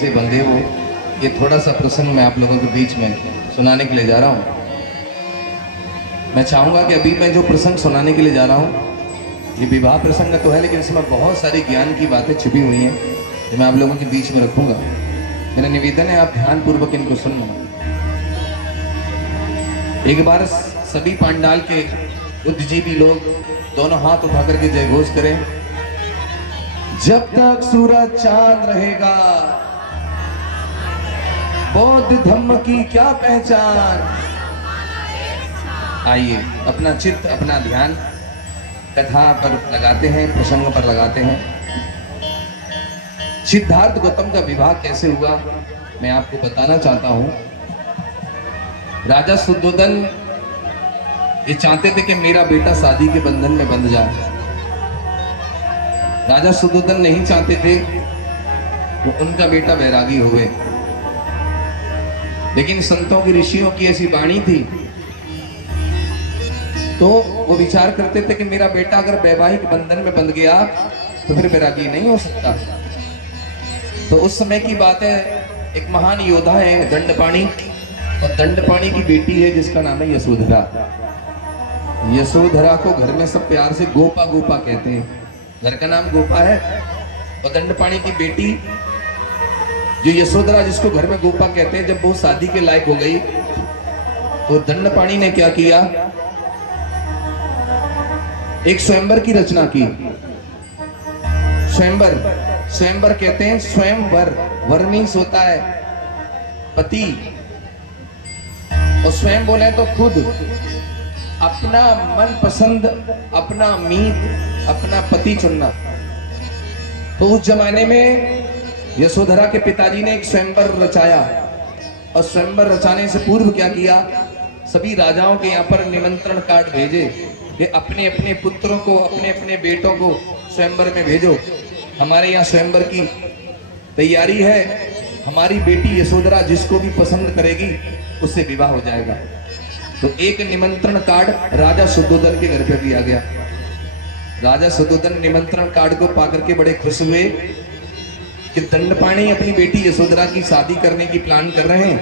से बंधे हो। ये थोड़ा सा प्रसंग मैं आप लोगों के बीच में सुनाने के लिए जा रहा हूँ। मैं चाहूँगा कि अभी मैं जो प्रसंग सुनाने के लिए जा रहा हूँ, ये विवाह प्रसंग तो है, लेकिन इसमें बहुत सारी ज्ञान की बातें छिपी हुई हैं जो मैं आप लोगों के बीच में रखूँगा। मेरा निवेदन है, आप ध्यानपूर्वक इनको सुनना। एक बार सभी पांडाल के बुद्धिजीवी लोग दोनों हाथ उठा करके जय घोष करें। जब तक सूरज चांद रहेगा, बौद्ध धम्म की क्या पहचान। आइए अपना चित्त, अपना ध्यान कथा पर लगाते हैं, प्रसंग पर लगाते हैं। सिद्धार्थ गौतम का विवाह कैसे हुआ मैं आपको बताना चाहता हूं। राजा शुद्धोधन ये चाहते थे कि मेरा बेटा शादी के बंधन में बंध जाए। राजा शुद्धोधन नहीं चाहते थे वो उनका बेटा वैरागी हुए, लेकिन संतों की, ऋषियों की ऐसी वाणी थी, तो वो विचार करते थे कि मेरा बेटा अगर वैवाहिक बंधन में बंध गया तो फिर वैरागी नहीं हो सकता। तो उस समय की बात है, एक महान योद्धा है दंडपाणी, और दंडपाणी की बेटी है जिसका नाम है यशोधरा। यशोधरा को घर में सब प्यार से गोपा गोपा कहते हैं, घर का नाम गोपा है। और दंडपाणी की बेटी जो यशोधरा, जिसको घर में गोपा कहते हैं, जब वो शादी के लायक हो गई तो दंडपाणी ने क्या किया, एक स्वयंवर की रचना की। स्वयंवर, स्वयंवर कहते हैं स्वयंवर, वर मीन्स होता है पति, और स्वयं बोले तो खुद अपना मन पसंद, अपना मीत, अपना पति चुनना। तो उस जमाने में यशोधरा के पिताजी ने एक स्वयंवर रचाया, और स्वयंवर रचाने से पूर्व क्या किया, सभी राजाओं के यहाँ पर निमंत्रण कार्ड भेजे कि अपने अपने पुत्रों को, अपने अपने बेटों को स्वयंवर में भेजो, हमारे यहाँ स्वयंवर की तैयारी है, हमारी बेटी यशोधरा जिसको भी पसंद करेगी उससे विवाह हो जाएगा। तो एक निमंत्रण कार्ड राजा शुद्धोधन के घर पे भी आ गया। राजा शुद्धोधन निमंत्रण कार्ड को पाकर के बड़े खुश हुए कि दंडपाणी अपनी बेटी यशोधरा की शादी करने की प्लान कर रहे हैं।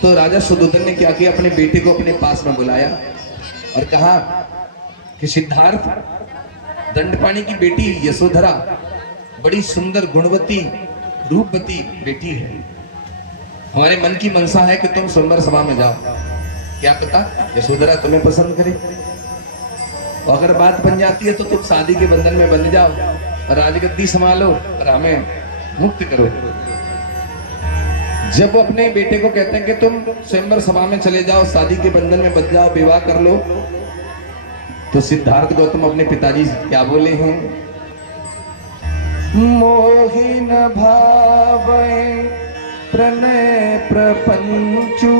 तो राजा शुद्धोधन ने क्या किया, अपने बेटे को अपने पास में बुलाया और कहा कि सिद्धार्थ, दंडपाणी की बेटी यशोधरा बड़ी सुंदर, गुणवती, रूपवती बेटी है। हमारे मन की मनसा है कि तुम स्वयंवर सभा में जाओ, क्या पता यशोधरा तुम्हें पसंद करे, और अगर बात बन जाती है तो तुम शादी के बंधन में बंध जाओ और राजगद्दी संभालो और हमें मुक्त करो। जब वो अपने बेटे को कहते हैं कि तुम स्वयंवर सभा में चले जाओ, शादी के बंधन में बंध जाओ, विवाह कर लो, तो सिद्धार्थ गौतम अपने पिताजी से क्या बोले हैं, मोहिन भावै प्रणय प्रपंचू,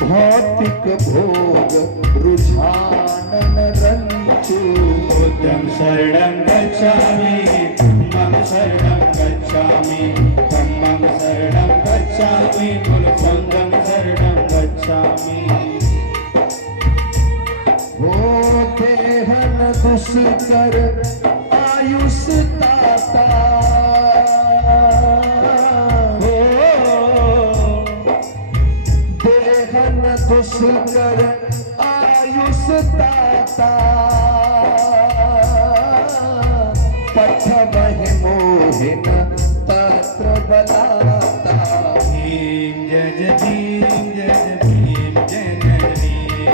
भौतिक भोग रुझानन रंचु, बुद्धं शरणं गच्छामि, धम्मं शरणं गच्छामि, धम्मं शरणं गच्छामि, संघं शरणं गच्छामि। वो देहन दुष्कर आयुष दाता, देहन दुष्कर आयुष दाता, पथमहि मोहिन तत्र बलाता। जय जय भीम, जय जय भीम, जय जय भीम,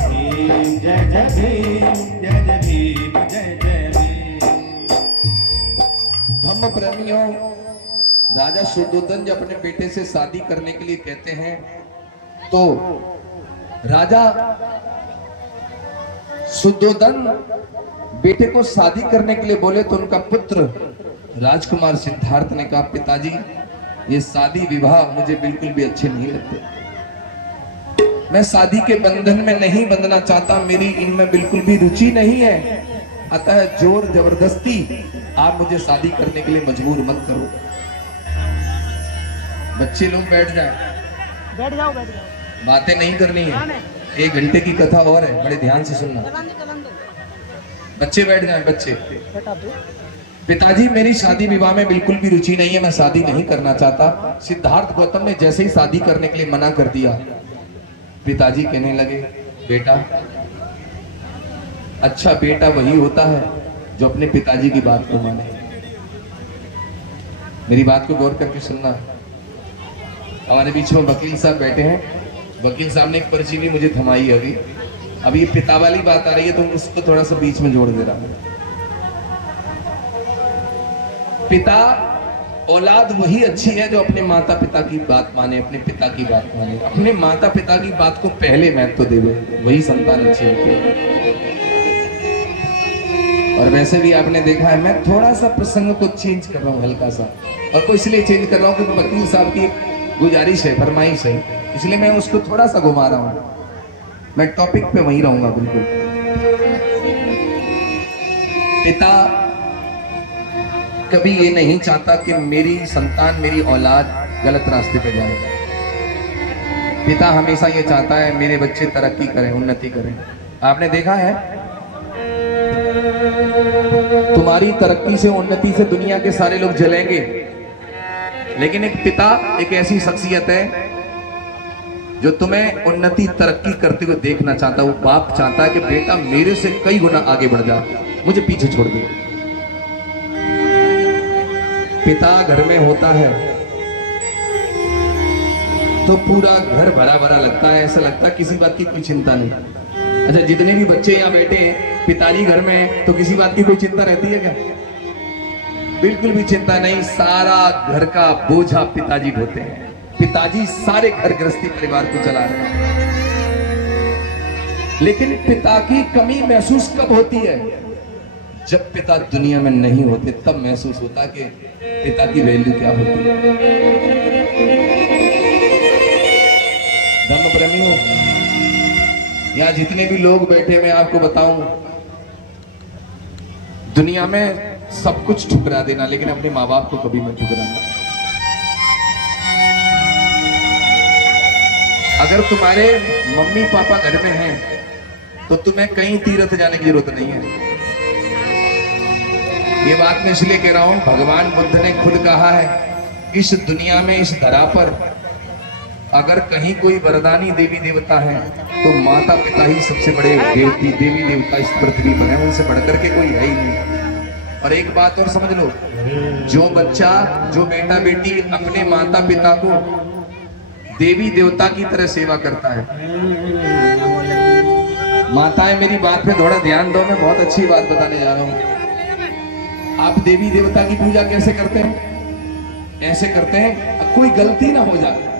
भीम जय जय भीम, जय जय भीम, जय जय भीम। धम्म प्रेमियों, राजा शुद्धोधन जब अपने बेटे से शादी करने के लिए कहते हैं तो राजा शुद्धोधन बेटे को शादी करने के लिए बोले, तो उनका पुत्र राजकुमार सिद्धार्थ ने कहा, पिताजी ये शादी विवाह मुझे बिल्कुल भी अच्छे नहीं लगते, मैं शादी के बंधन में नहीं बंधना चाहता, मेरी इनमें बिल्कुल भी रुचि नहीं है, अतः जोर जबरदस्ती आप मुझे शादी करने के लिए मजबूर मत करो। बच्चे लोग बैठ जाओ, बैठ जाओ। बातें नहीं करनी है, 1 घंटे की कथा और है, बड़े ध्यान से सुनना। बच्चे बैठ जाएं बच्चे। बता दो। पिताजी मेरी शादी विवाह में बिल्कुल भी रुचि नहीं है, मैं शादी नहीं करना चाहता। सिद्धार्थ गौतम ने जैसे ही शादी करने के लिए मना कर दिया, पिताजी कहने लगे बेटा, अच्छा बेटा वही होता है जो अपने पिताजी की बात को माने। मेरी बात को गौर करके सुनना। हमारे बीच में वकील साहब बैठे हैं। वकील साहब ने एक पर्ची भी मुझे थमाई अभी। अभी ये पिता वाली बात आ रही है तो उसको थोड़ा सा बीच में जोड़ दे रहा हूं। पिता औलाद वही अच्छी है जो अपने माता पिता की बात माने, अपने पिता की बात माने, अपने माता पिता की बात को पहले महत्व देवे, वही संतान अच्छी होती है। और वैसे भी आपने देखा है, मैं थोड़ा सा प्रसंग को चेंज कर रहा हूँ हल्का सा, और को इसलिए चेंज कर रहा हूँ कि वकील साहब की गुजारिश है, फरमाइश है, इसलिए मैं उसको थोड़ा सा घुमा रहा हूँ। मैं टॉपिक पे वहीं रहूंगा बिल्कुल। पिता कभी ये नहीं चाहता कि मेरी संतान, मेरी औलाद गलत रास्ते पे जाए। पिता हमेशा ये चाहता है मेरे बच्चे तरक्की करें, उन्नति करें। आपने देखा है, तुम्हारी तरक्की से, उन्नति से दुनिया के सारे लोग जलेंगे, लेकिन एक पिता एक ऐसी शख्सियत है जो तुम्हें उन्नति तरक्की करते हुए देखना चाहता है। वो बाप चाहता है कि बेटा मेरे से कई गुना आगे बढ़ जा, मुझे पीछे छोड़ दे। पिता घर में होता है तो पूरा घर भरा भरा लगता है, ऐसा लगता है किसी बात की कोई चिंता नहीं। अच्छा, जितने भी बच्चे यहाँ बैठे हैं, पिताजी घर में है तो किसी बात की कोई चिंता रहती है क्या? बिल्कुल भी चिंता नहीं। सारा घर का बोझा पिताजी ढोते हैं। पिताजी सारे घर गृहस्थी परिवार को चला रहे हैं। लेकिन पिता की कमी महसूस कब होती है? जब पिता दुनिया में नहीं होते, तब महसूस होता कि पिता की वैल्यू क्या होती है। धर्म प्रेमियों, यहाँ जितने भी लोग बैठे, मैं आपको बताऊं, दुनिया में सब कुछ ठुकरा देना, लेकिन अपने माँ बाप को कभी मत ठुकराना। अगर तुम्हारे मम्मी पापा घर में हैं तो तुम्हें कहीं तीर्थ जाने की जरूरत नहीं है। ये बात मैं इसलिए कह रहा हूं, भगवान बुद्ध ने खुद कहा है, इस दुनिया में, इस धरा पर अगर कहीं कोई वरदानी देवी देवता है तो माता पिता ही सबसे बड़े देवी देवता इस पृथ्वी पर है। उनसे बढ़कर के कोई है ही नहीं। और एक बात और समझ लो, जो बच्चा, जो बेटा बेटी अपने माता पिता को देवी देवता की तरह सेवा करता है, माताएं मेरी बात पे थोड़ा ध्यान दो, मैं बहुत अच्छी बात बताने जा रहा हूं। आप देवी देवता की पूजा कैसे करते हैं? ऐसे करते हैं, कोई गलती ना हो जाए।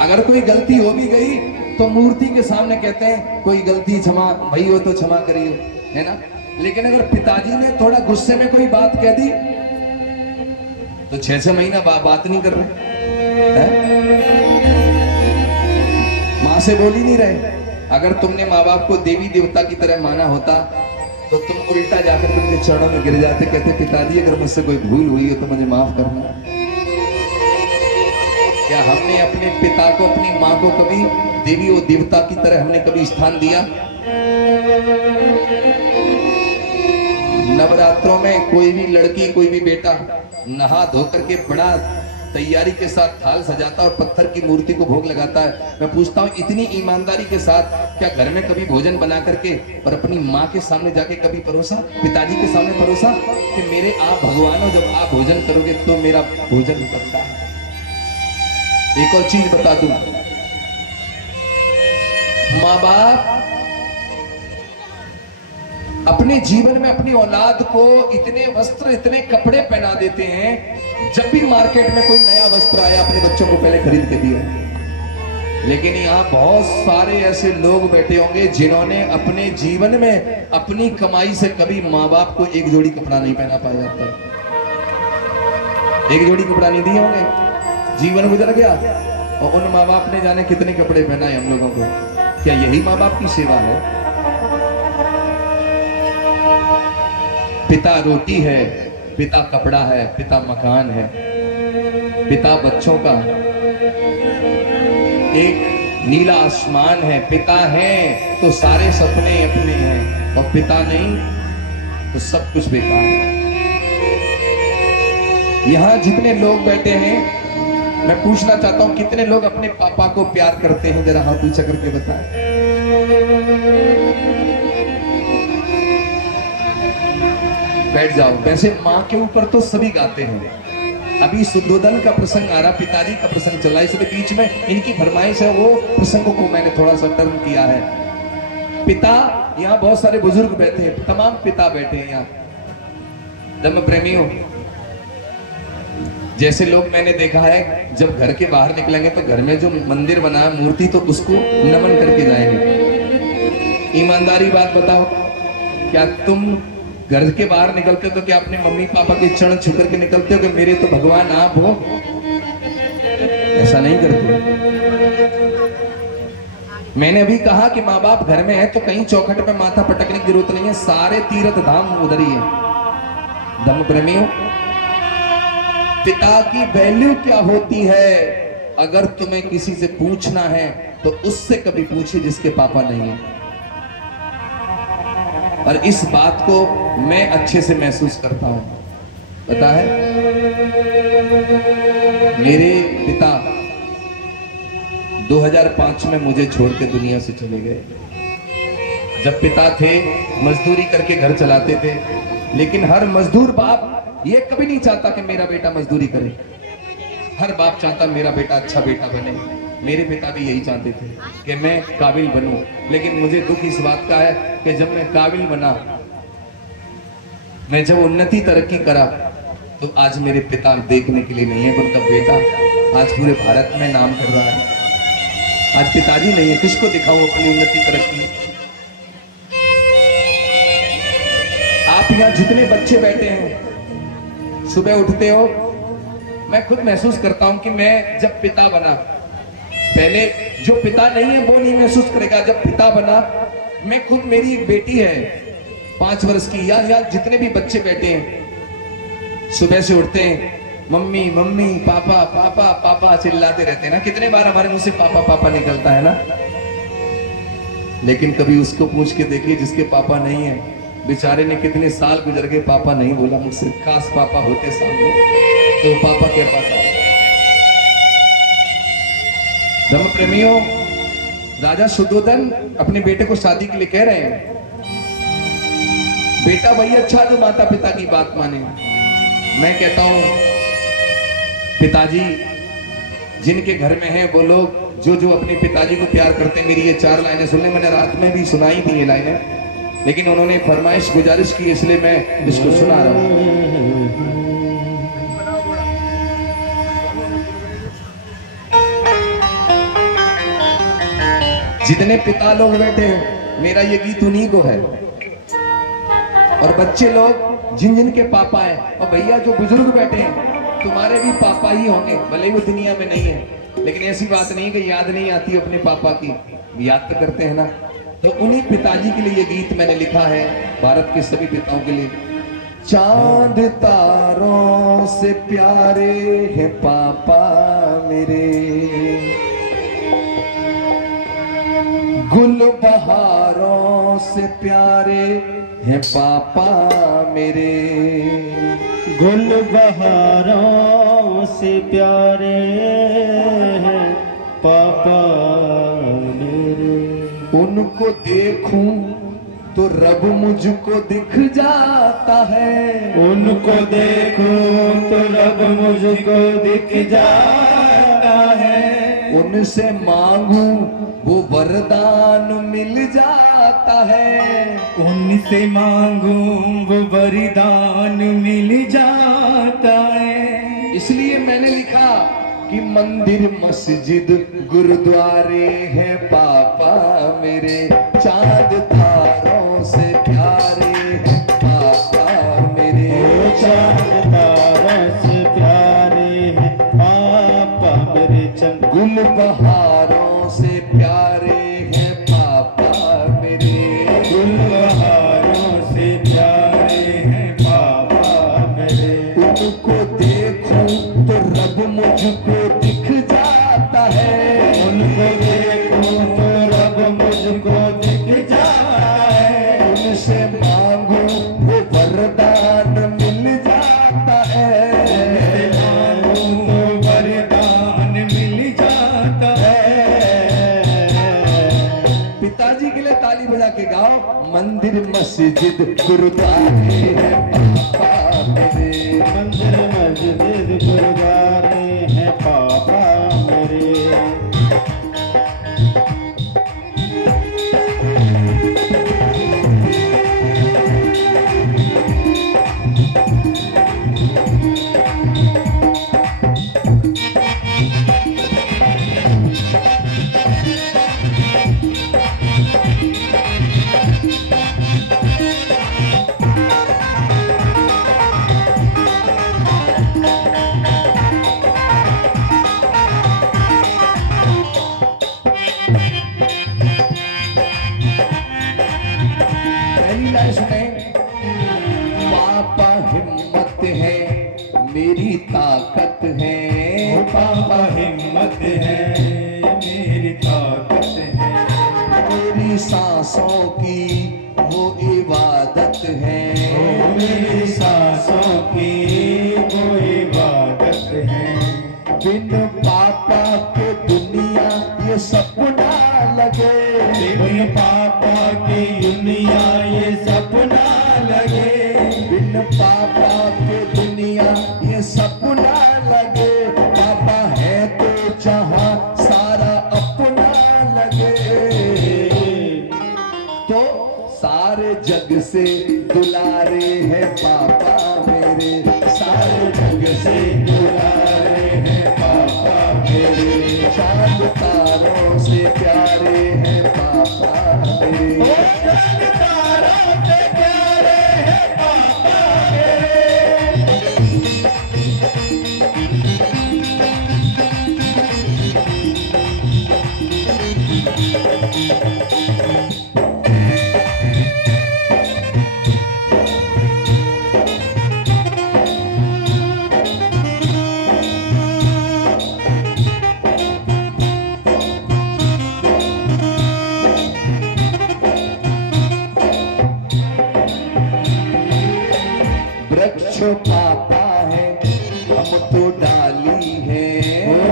अगर कोई गलती हो भी गई तो मूर्ति के सामने कहते हैं कोई गलती क्षमा भई हो तो क्षमा करिए, है ना। लेकिन अगर पिताजी ने थोड़ा गुस्से में कोई बात कह दी तो 6-6 महीना बात नहीं कर रहे, माँ से बोल ही नहीं रहे। अगर तुमने माँ बाप को देवी देवता की तरह माना होता तो तुम उल्टा जाकर उनके चरणों में गिर जाते, कहते पिताजी अगर मुझसे कोई भूल हुई है तो मुझे माफ करना। क्या हमने अपने पिता को, अपनी माँ को कभी देवी और देवता की तरह हमने कभी स्थान दिया? नवरात्रों में कोई भी लड़की, कोई भी बेटा नहा धो करके बड़ा तैयारी के साथ थाल सजाता और पत्थर की मूर्ति को भोग लगाता है। मैं पूछता हूँ, इतनी ईमानदारी के साथ क्या घर में कभी भोजन बना करके और अपनी माँ के सामने जाके कभी परोसा, पिताजी के सामने परोसा कि मेरे आप भगवान हो, जब आप भोजन करोगे तो मेरा भोजन बनता है। एक और चीज बता दूं, माँ बाप अपने जीवन में अपनी औलाद को इतने वस्त्र, इतने कपड़े पहना देते हैं, जब भी मार्केट में कोई नया वस्त्र आया अपने बच्चों को पहले खरीद के दिया। लेकिन यहाँ बहुत सारे ऐसे लोग बैठे होंगे जिन्होंने अपने जीवन में अपनी कमाई से कभी माँ बाप को एक जोड़ी कपड़ा नहीं पहना पाया जाता, एक जोड़ी कपड़ा नहीं दिए होंगे, जीवन गुजर गया और उन माँ बाप ने जाने कितने कपड़े पहनाए हम लोगों को। क्या यही माँ बाप की सेवा है? पिता रोटी है, पिता कपड़ा है, पिता मकान है, पिता बच्चों का एक नीला आसमान है। पिता है तो सारे सपने अपने हैं। और पिता नहीं तो सब कुछ बेकार है। यहां जितने लोग बैठे हैं, मैं पूछना चाहता हूं कितने लोग अपने पापा को प्यार करते हैं, जरा हाथ ऊंचा करके बताएं। बैठ जाओ। वैसे माँ के ऊपर तो सभी गाते हैं। अभी शुद्धोदन का प्रसंग आ रहा, पिताजी का प्रसंग चला, इसलिए बीच में इनकी फरमाइश है, वो प्रसंगों को मैंने थोड़ा सा टर्न किया है। पिता, यहाँ बहुत सारे बुजुर्ग बैठे हैं, तमाम पिता बैठे हैं यहाँ। धर्म प्रेमियों, जैसे लोग मैंने देखा है, जब घर के बाहर निकलेंगे तो घर में जो मंदिर बना है, मूर्ति, तो उसको नमन करके जाएंगे। ईमानदारी बात बताओ, क्या तुम घर के बाहर निकलते तो क्या अपने मम्मी पापा के चरण छू करके निकलते हो कि मेरे तो भगवान आप हो? ऐसा नहीं करते। मैंने अभी कहा कि माँ बाप घर में है तो कहीं चौखट पे माथा पटकने की जरूरत नहीं है, सारे तीर्थ धाम उधर ही है। धर्म प्रेमियों, पिता की वैल्यू क्या होती है? अगर तुम्हें किसी से पूछना है तो उससे कभी पूछे जिसके पापा नहीं है। और इस बात को मैं अच्छे से महसूस करता हूं। पता है, मेरे पिता 2005 में मुझे छोड़ के दुनिया से चले गए। जब पिता थे, मजदूरी करके घर चलाते थे, लेकिन हर मजदूर बाप ये कभी नहीं चाहता कि मेरा बेटा मजदूरी करे। हर बाप चाहता मेरा बेटा अच्छा बेटा बने। मेरे पिता भी यही चाहते थे कि मैं काबिल बनूं, लेकिन मुझे दुख इस बात का है कि जब मैं काबिल बना, मैं जब उन्नति तरक्की करा, तो आज मेरे पिता देखने के लिए नहीं है। उनका बेटा आज पूरे भारत में नाम कर रहा है। आज पिताजी नहीं है, किसको दिखाऊं अपनी उन्नति तरक्की? आप यहाँ जितने बच्चे बैठे हैं, सुबह उठते हो, मैं खुद महसूस करता हूं कि मैं जब पिता बना, पहले जो पिता नहीं है वो नहीं महसूस करेगा। जब पिता बना, मैं खुद, मेरी एक बेटी है 5 वर्ष की, या जितने भी बच्चे बैठे हैं, सुबह से उठते हैं, मम्मी मम्मी, पापा पापा पापा चिल्लाते रहते हैं ना। कितने बार हमारे मुंह से पापा पापा निकलता है ना। लेकिन कभी उसको पूछ के देखिए जिसके पापा नहीं है, बेचारे ने कितने साल गुजर गए, पापा नहीं बोला मुझसे। खास पापा होते सामने तो पापा क्या पापा। धर्म प्रेमियों, राजा शुद्धोदन अपने बेटे को शादी के लिए कह रहे हैं। बेटा वही अच्छा जो माता पिता की बात माने। मैं कहता हूं, पिताजी जिनके घर में है वो लोग जो अपने पिताजी को प्यार करते हैं, मेरी ये 4 लाइनें सुन ले। मैंने रात में भी सुनाई थी ये लाइनें, लेकिन उन्होंने फरमाइश गुजारिश की, इसलिए मैं इसको सुना रहा हूं। जितने पिता लोग बैठे हैं, मेरा ये गीत उन्हीं को है। और बच्चे लोग जिन जिन के पापा हैं, और भैया जो बुजुर्ग बैठे हैं, तुम्हारे भी पापा ही होंगे, भले ही वो दुनिया में नहीं है, लेकिन ऐसी बात नहीं कि याद नहीं आती अपने पापा की, याद तो करते हैं ना। तो उन्हीं पिताजी के लिए ये गीत मैंने लिखा है, भारत के सभी पिताओं के लिए। चांद तारों से प्यारे हैं पापा मेरे, गुल बहारों से प्यारे हैं पापा मेरे, गुल बहारों से प्यारे हैं पापा मेरे। उनको देखूं तो रब मुझको दिख जाता है, उनको देखूं तो रब मुझको दिख जाता है, उनसे मांगूं वो वरदान मिल जाता है, उनसे मांगूं वो वरदान मिल जाता है। इसलिए मैंने लिखा कि मंदिर मस्जिद गुरुद्वारे हैं पापा मेरे, चांद तारों से प्यारे हैं पापा मेरे, चांद तारों से प्यारे हैं पापा मेरे, गुल बहारों से प्यारे हैं पापा मेरे, गुल बहारों से प्यारे हैं पापा मेरे। उनको देखूं तो रब मुझको दिख जाता है, उनको देखूं तो रब मुझको दिख जाता है, मंदिर मस्जिद गुरुद्वारे हैं पापा मेरे। मंदिर मस्जिद गुरुद्वारे हैं पापा मेरे। पहली लाइन सुने। पापा हिम्मत है मेरी ताकत है। पापा हिम्मत है मेरी ताकत है। मेरी सांसों की वो इबादत है। मेरी सांसों की वो इबादत है। बिन पापा के दुनिया ये सपना लगे। बिन पापा की दुनिया ये सपना लगे। बिन पापा के दुनिया ये सपना लगे। पापा है तो जहां सारा अपना लगे। तो सारे जग से दुलारे हैं पापा मेरे। सारे जग से दुलारे हैं पापा मेरे। चांद तारों से प्यारे हैं पापा मेरे। तारों से प्यारे हैं पापा मेरे। वृक्ष पापा है हम तो डाली है।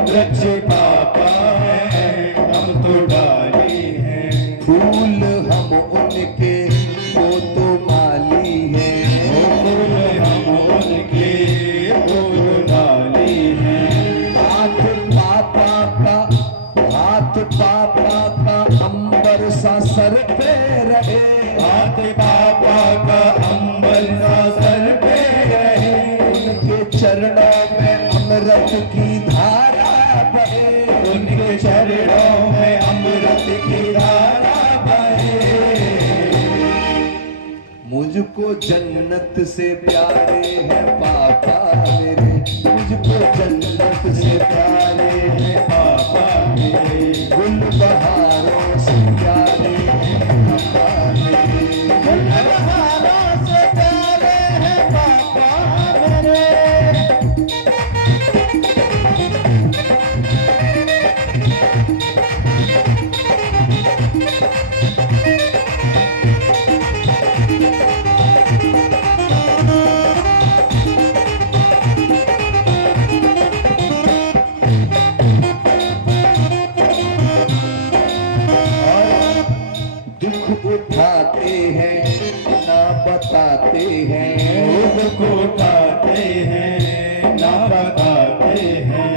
वृक्ष पापा है हम तो डाली है। फूल हम उनके वो तो माली है। फूल हम उनके फूल डाली है। हाथ पापा का अंबर सा सर पे रहे। हाथ पापा का अंबर सा सर पे रहे। उनके चरणों में अमृत की धारा बहे। उनके चरणों में अमृत की धारा बहे। मुझको जन्नत से प्यारे हैं पापा मेरे। मुझको जन्नत से प्यारे हैं पापा मेरे। गुल बहारों से प्यारे हैं पापा मेरे। गुल बहारों से प्यारे हैं पापा मेरे। दुख उठाते हैं ना बताते हैं। दुख उठाते हैं ना बताते हैं।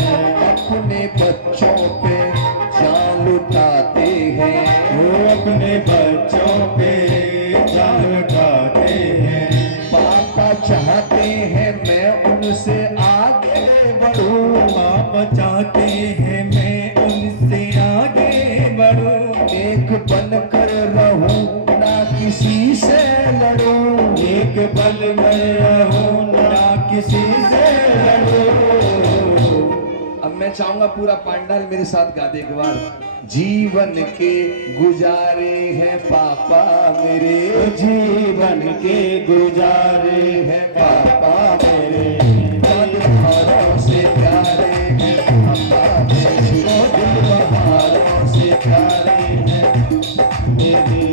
अपने बच्चों पे जान लुटाते हैं। वो अपने बच्चों पे जान लुटाते हैं। पापा चाहते हैं मैं उनसे आगे बढ़ूं। पापा चाहते हैं मैं उनसे आगे बढ़ूं। एक बनकर रहूं ना किसी से लड़ूं। एक पल में रहूं ना किसी से लड़ूं। अब मैं चाहूंगा पूरा पांडाल मेरे साथ गा दे एक बार। जीवन के गुजारे हैं पापा मेरे। जीवन के गुजारे हैं पापा मेरे। बहारों से प्यारे हैं पापा मेरे। दिल बहारों से प्यारे हैं मेरे।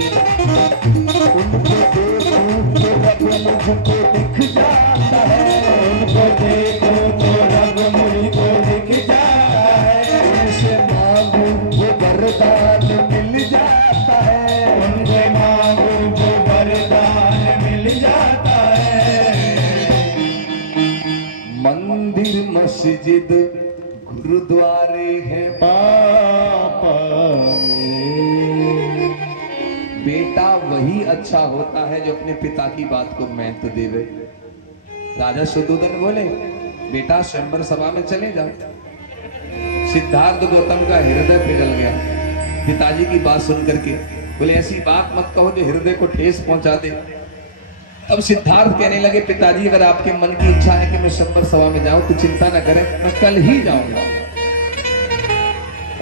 उनको देखूं तो रब मुझको दिख जाता है। उनको देखो तो रब मुझको दिख जाता है। जैसे मांगू वो वरदान मिल जाता है। उनसे मांगो वो वरदान मंदिर मस्जिद गुरुद्वारे हैं पापा मेरे। बेटा वही अच्छा होता है जो अपने पिता की बात को महत्व देवे। राजा शुद्धोधन बोले बेटा स्वयंवर सभा में चले जाओ। सिद्धार्थ गौतम का हृदय पिघल गया पिताजी की बात सुन करके। बोले ऐसी बात मत कहो जो हृदय को ठेस पहुंचा दे। अब सिद्धार्थ कहने लगे पिताजी अगर आपके मन की इच्छा है कि मैं स्वयंवर सभा में जाऊं तो चिंता न करें, मैं कल ही जाऊंगा।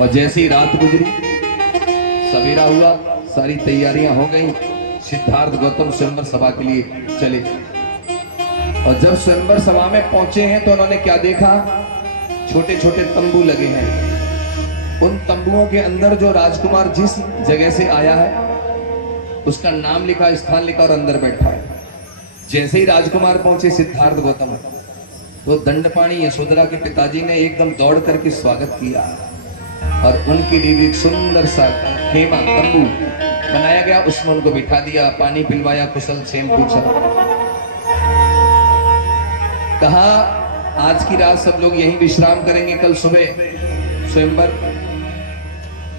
और जैसे ही रात गुजरी सवेरा हुआ, सारी तैयारियां हो गई, सिद्धार्थ गौतम स्वयंवर सभा के लिए चले। और जब स्वयंवर सभा में पहुंचे हैं तो उन्होंने क्या देखा, छोटे छोटे तंबू लगे हैं। उन तंबुओं के अंदर जो राजकुमार जिस जगह से आया है उसका नाम लिखा, स्थान लिखा और अंदर बैठा है। जैसे ही राजकुमार पहुंचे सिद्धार्थ गौतम तो दंडपाणी यशोधरा के पिताजी ने एकदम दौड़ करके स्वागत किया और उनके लिए एक सुंदर सा खेमा तंबू बनाया गया, उसमें उनको बिठा दिया, पानी पिलवाया, कुशल क्षेम पूछा। कहा आज की रात सब लोग यहीं विश्राम करेंगे, कल सुबह स्वयंवर,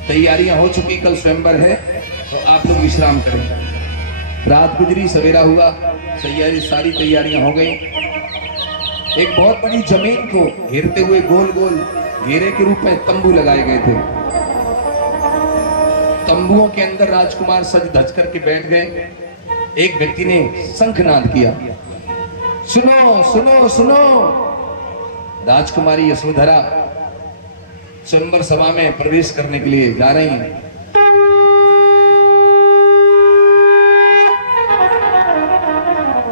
तैयारियां हो चुकी, कल स्वयंवर है तो आप लोग विश्राम करेंगे। रात गुजरी, सवेरा हुआ, सारी तैयारियां हो गई। एक बहुत बड़ी जमीन को घेरते हुए गोल गोल घेरे के रूप में तंबू लगाए गए थे। तंबुओं के अंदर राजकुमार सज धज करके बैठ गए। एक व्यक्ति ने शंखनाद किया, सुनो सुनो सुनो। राजकुमारी यशोधरा स्वयंवर सभा में प्रवेश करने के लिए जा रही हैं।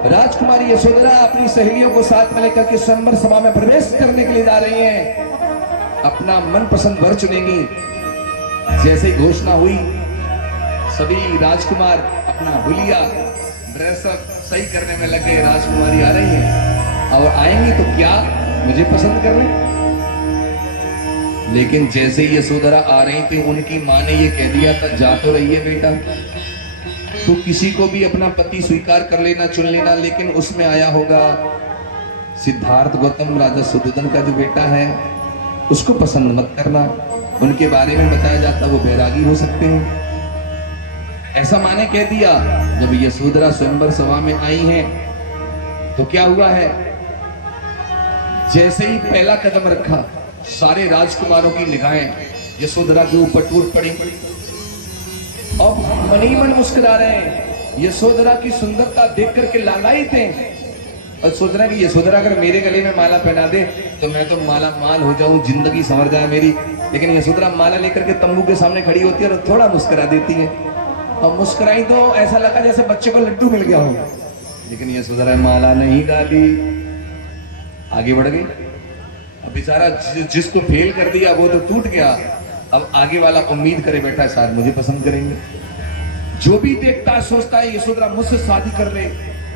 राजकुमारी यशोधरा अपनी सहेलियों को साथ में लेकर के स्वयंवर सभा में प्रवेश करने के लिए जा रही हैं। अपना मनपसंद वर चुनेंगी। जैसे ही घोषणा हुई सभी राजकुमार अपना हुलिया ड्रेसअप सही करने में लगे। राजकुमारी आ रही हैं और आएंगी तो क्या मुझे पसंद कर ले। लेकिन जैसे ही यशोधरा आ रही थी उनकी माँ ने ये कह दिया था, जा तो रही है बेटा, तो किसी को भी अपना पति स्वीकार कर लेना, चुन लेना, लेकिन उसमें आया होगा सिद्धार्थ गौतम राजा शुद्धोधन का जो बेटा है उसको पसंद मत करना। उनके बारे में बताया जाता वो बैरागी हो सकते हैं, ऐसा माँ ने कह दिया। जब यशोधरा स्वयंवर सभा में आई हैं तो क्या हुआ है, जैसे ही पहला कदम रखा सारे राजकुमारों की निगाहें यशोधरा के ऊपर टूट पड़ी और मन ही मन मुस्कुरा रहे हैं। यशोधरा की सुंदरता देख करके लालायित थे और सोच रहे हैं कि यशोधरा अगर मेरे गले में माला पहना दे तो मैं तो माला माल हो जाऊं, जिंदगी संवर जाए मेरी। लेकिन यशोधरा माला लेकर के तंबू के सामने खड़ी होती है और थोड़ा मुस्कुरा देती है, और मुस्कुराई तो ऐसा लगा जैसे बच्चे को लड्डू मिल गया हो। लेकिन यशोधरा माला नहीं डाली, आगे बढ़ गई। अब बेचारा जिसको फेल कर दिया वो तो टूट गया। अब आगे वाला उम्मीद करे बैठा शायद मुझे पसंद करेंगे। जो भी देखता है सोचता है यशोधरा मुझसे शादी कर ले,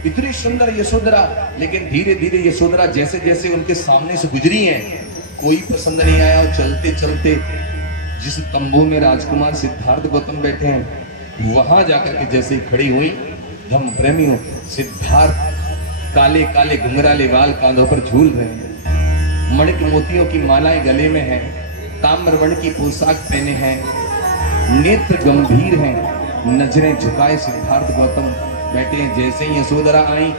इतनी सुंदर यशोधरा। लेकिन धीरे धीरे यशोधरा जैसे जैसे उनके सामने से गुजरी हैं कोई पसंद नहीं आया। और चलते चलते जिस तंबू में राजकुमार सिद्धार्थ गौतम बैठे हैं वहां जाकर के जैसे ही खड़ी हुई, धम प्रेमियों, सिद्धार्थ काले काले घुंघराले बाल कांधों पर झूल रहे हैं, मणिक मोतियों की मालाएं गले में है, ताम्रवर्ण की पोशाक पहने हैं, नेत्र गंभीर हैं, नजरें झुकाए सिद्धार्थ गौतम बैठे हैं। जैसे ही यशोधरा आई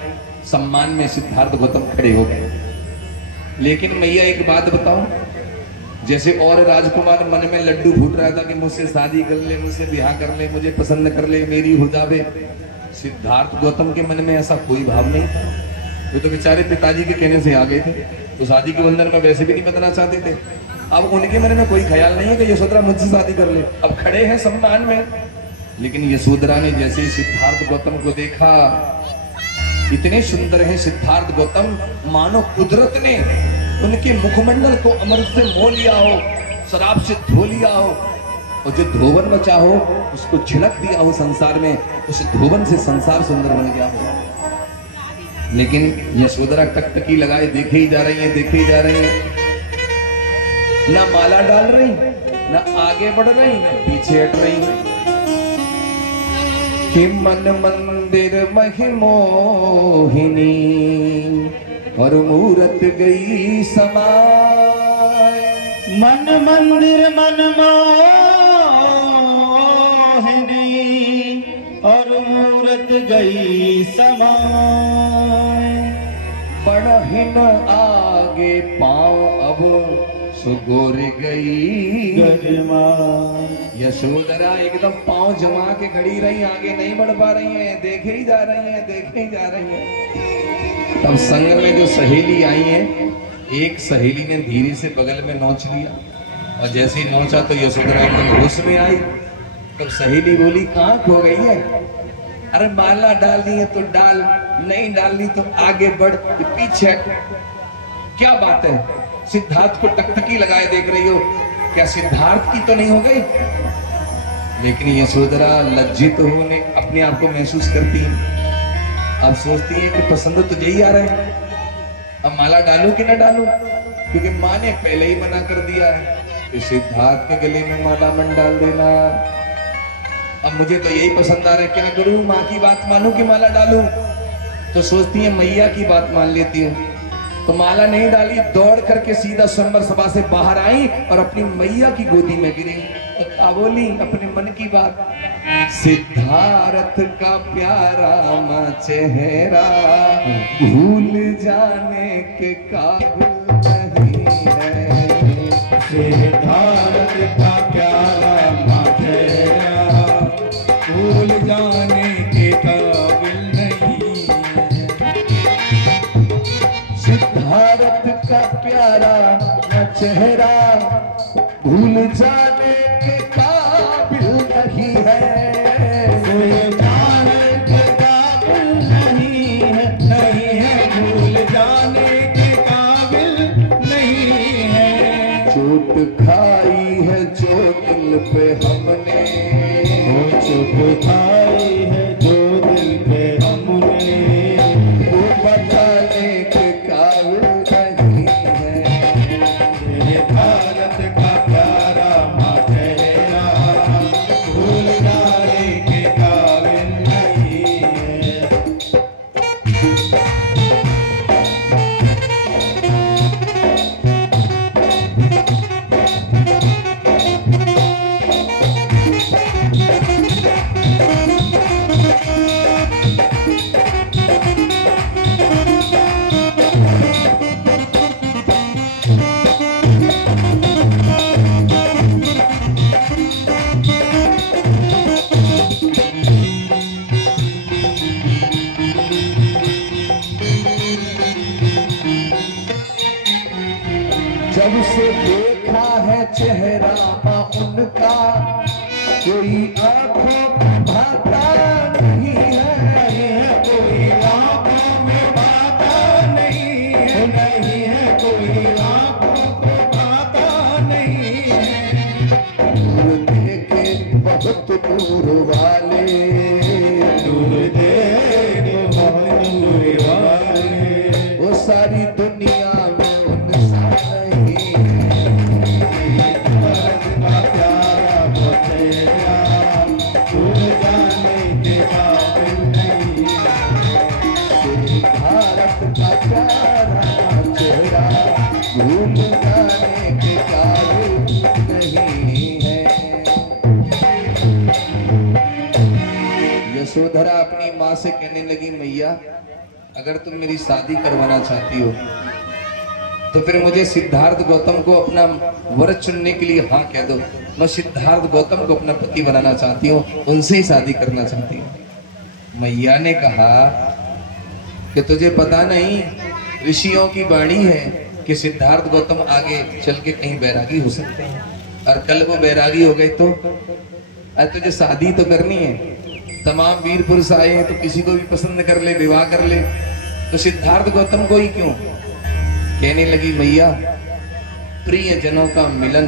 सम्मान में सिद्धार्थ गौतम खड़े हो गए। लेकिन मैया एक बात बताऊं, जैसे और राजकुमार मन में लड्डू फूट रहा था कि मुझसे शादी कर ले, मुझसे ब्याह कर ले, मुझे पसंद कर ले, मेरी हो जावे, सिद्धार्थ गौतम के मन में ऐसा कोई भाव नहीं था। वो तो बेचारे पिताजी के कहने से आ गए थे, तो शादी के बंधन में वैसे भी नहीं बंधना चाहते थे। अब उनके मन में कोई ख्याल नहीं है कि यशोधरा मुझसे शादी कर ले। अब खड़े हैं सम्मान में। लेकिन यशोधरा ने जैसे ही सिद्धार्थ गौतम को देखा, इतने सुंदर हैं सिद्धार्थ गौतम, मानो कुदरत ने उनके मुखमंडल को अमृत से मोह लिया हो, शराब से धो लिया हो, और जो धोवन बचा हो उसको छिड़क दिया हो संसार में, उस धोवन से संसार सुंदर बन गया हो। लेकिन यशोधरा टकटकी लगाए देखे ही जा रही है, देखे ही जा रही है, ना माला डाल रही, ना आगे बढ़ रही, ना पीछे हट रही। कि मन मंदिर मंदिर महिमोहिनी और मूरत गई समाय। मन मंदिर मन मोहिनी और मूरत गई समाय। बढ़हिन आगे पाँव अब सुगोर गई गरिमा। यशोधरा एकदम पांव जमा के खड़ी रही, आगे नहीं बढ़ पा रही हैं, देखे ही जा रही हैं, देखे ही जा रही हैं। तब संग में जो सहेली आई है, एक सहेली ने धीरे से बगल में नोच लिया और जैसे ही नोचा तो यशोधरा एकदम होश में आई। तब सहेली बोली कहाँ खो गई है? अरे माला डाल दी है तो डाल, नहीं डालनी तो आगे बढ़, पीछे। क्या बात है? सिद्धार्थ को टकटकी लगाए देख रही हो, क्या सिद्धार्थ की तो नहीं हो गई? लेकिन यशोधरा लज्जित होने अपने आप को महसूस करती है। अब सोचती है कि पसंद तो यही आ रहा है, अब माला डालूं कि ना डालूं, क्योंकि माँ ने पहले ही मना कर दिया है कि सिद्धार्थ के गले में माला मन डाल देना। अब मुझे तो यही पसंद आ रहा है, क्या करूं? माँ की बात मानूं कि माला डालूं? तो सोचती है मैया की बात मान लेती हूँ। तो माला नहीं डाली, दौड़ करके सीधा स्वयंवर सभा से बाहर आई और अपनी मैया की गोदी में गिरी। तो क्या बोली अपने मन की बात? सिद्धार्थ का प्यारा माँ चेहरा भूल जाने के काबिल नहीं है। सिद्धार्थ का प्यारा माँ चेहरा भूल जाने के काबिल नहीं है। सिद्धार्थ का प्यारा चेहरा भूल जाने के काबिल नहीं है। जाने के काबिल नहीं है, नहीं है, भूल जाने के काबिल नहीं है। चोट खाई है जो दिल पे हमने, वो चुप खाई है जो दिल पे हमने, वो बताने के काबिल नहीं है। ये भारत का प्यारा माँ चेहरा भूल जाने के काबिल नहीं है। जब से देखा है चेहरा माँ उनका, कोई आंखों को भाता नहीं है, कोई आंखों में भाता नहीं है, नहीं है, कोई आंखों को भाता नहीं है। दूर देखे बहुत दूर वाले, दूर देख बहुत दूर वाले, वो सारी दुनिया में उनसा नहीं है। भारत का प्यारा वो चेहरा भूल जाने के काबिल नहीं है। भारत का प्यारा चेहरा भूल जाने के काबिल नहीं है। यशोधरा अपनी माँ से कहने लगी, मैया अगर तुम मेरी शादी करवाना चाहती हो तो फिर मुझे सिद्धार्थ गौतम को अपना वर चुनने के लिए हाँ कह दो। मैं सिद्धार्थ गौतम को अपना पति बनाना चाहती हूँ, उनसे ही शादी करना चाहती हूँ। मैया ने कहा कि तुझे पता नहीं, ऋषियों की वाणी है कि सिद्धार्थ गौतम आगे चल के कहीं बैरागी हो सकते हैं, और कल वो बैरागी हो गए तो अरे तुझे शादी तो करनी है। तमाम वीर पुरुष आए हैं तो किसी को भी पसंद कर ले, विवाह कर ले, तो सिद्धार्थ गौतम को ही क्यों? कहने लगी, मैया प्रिय जनों का मिलन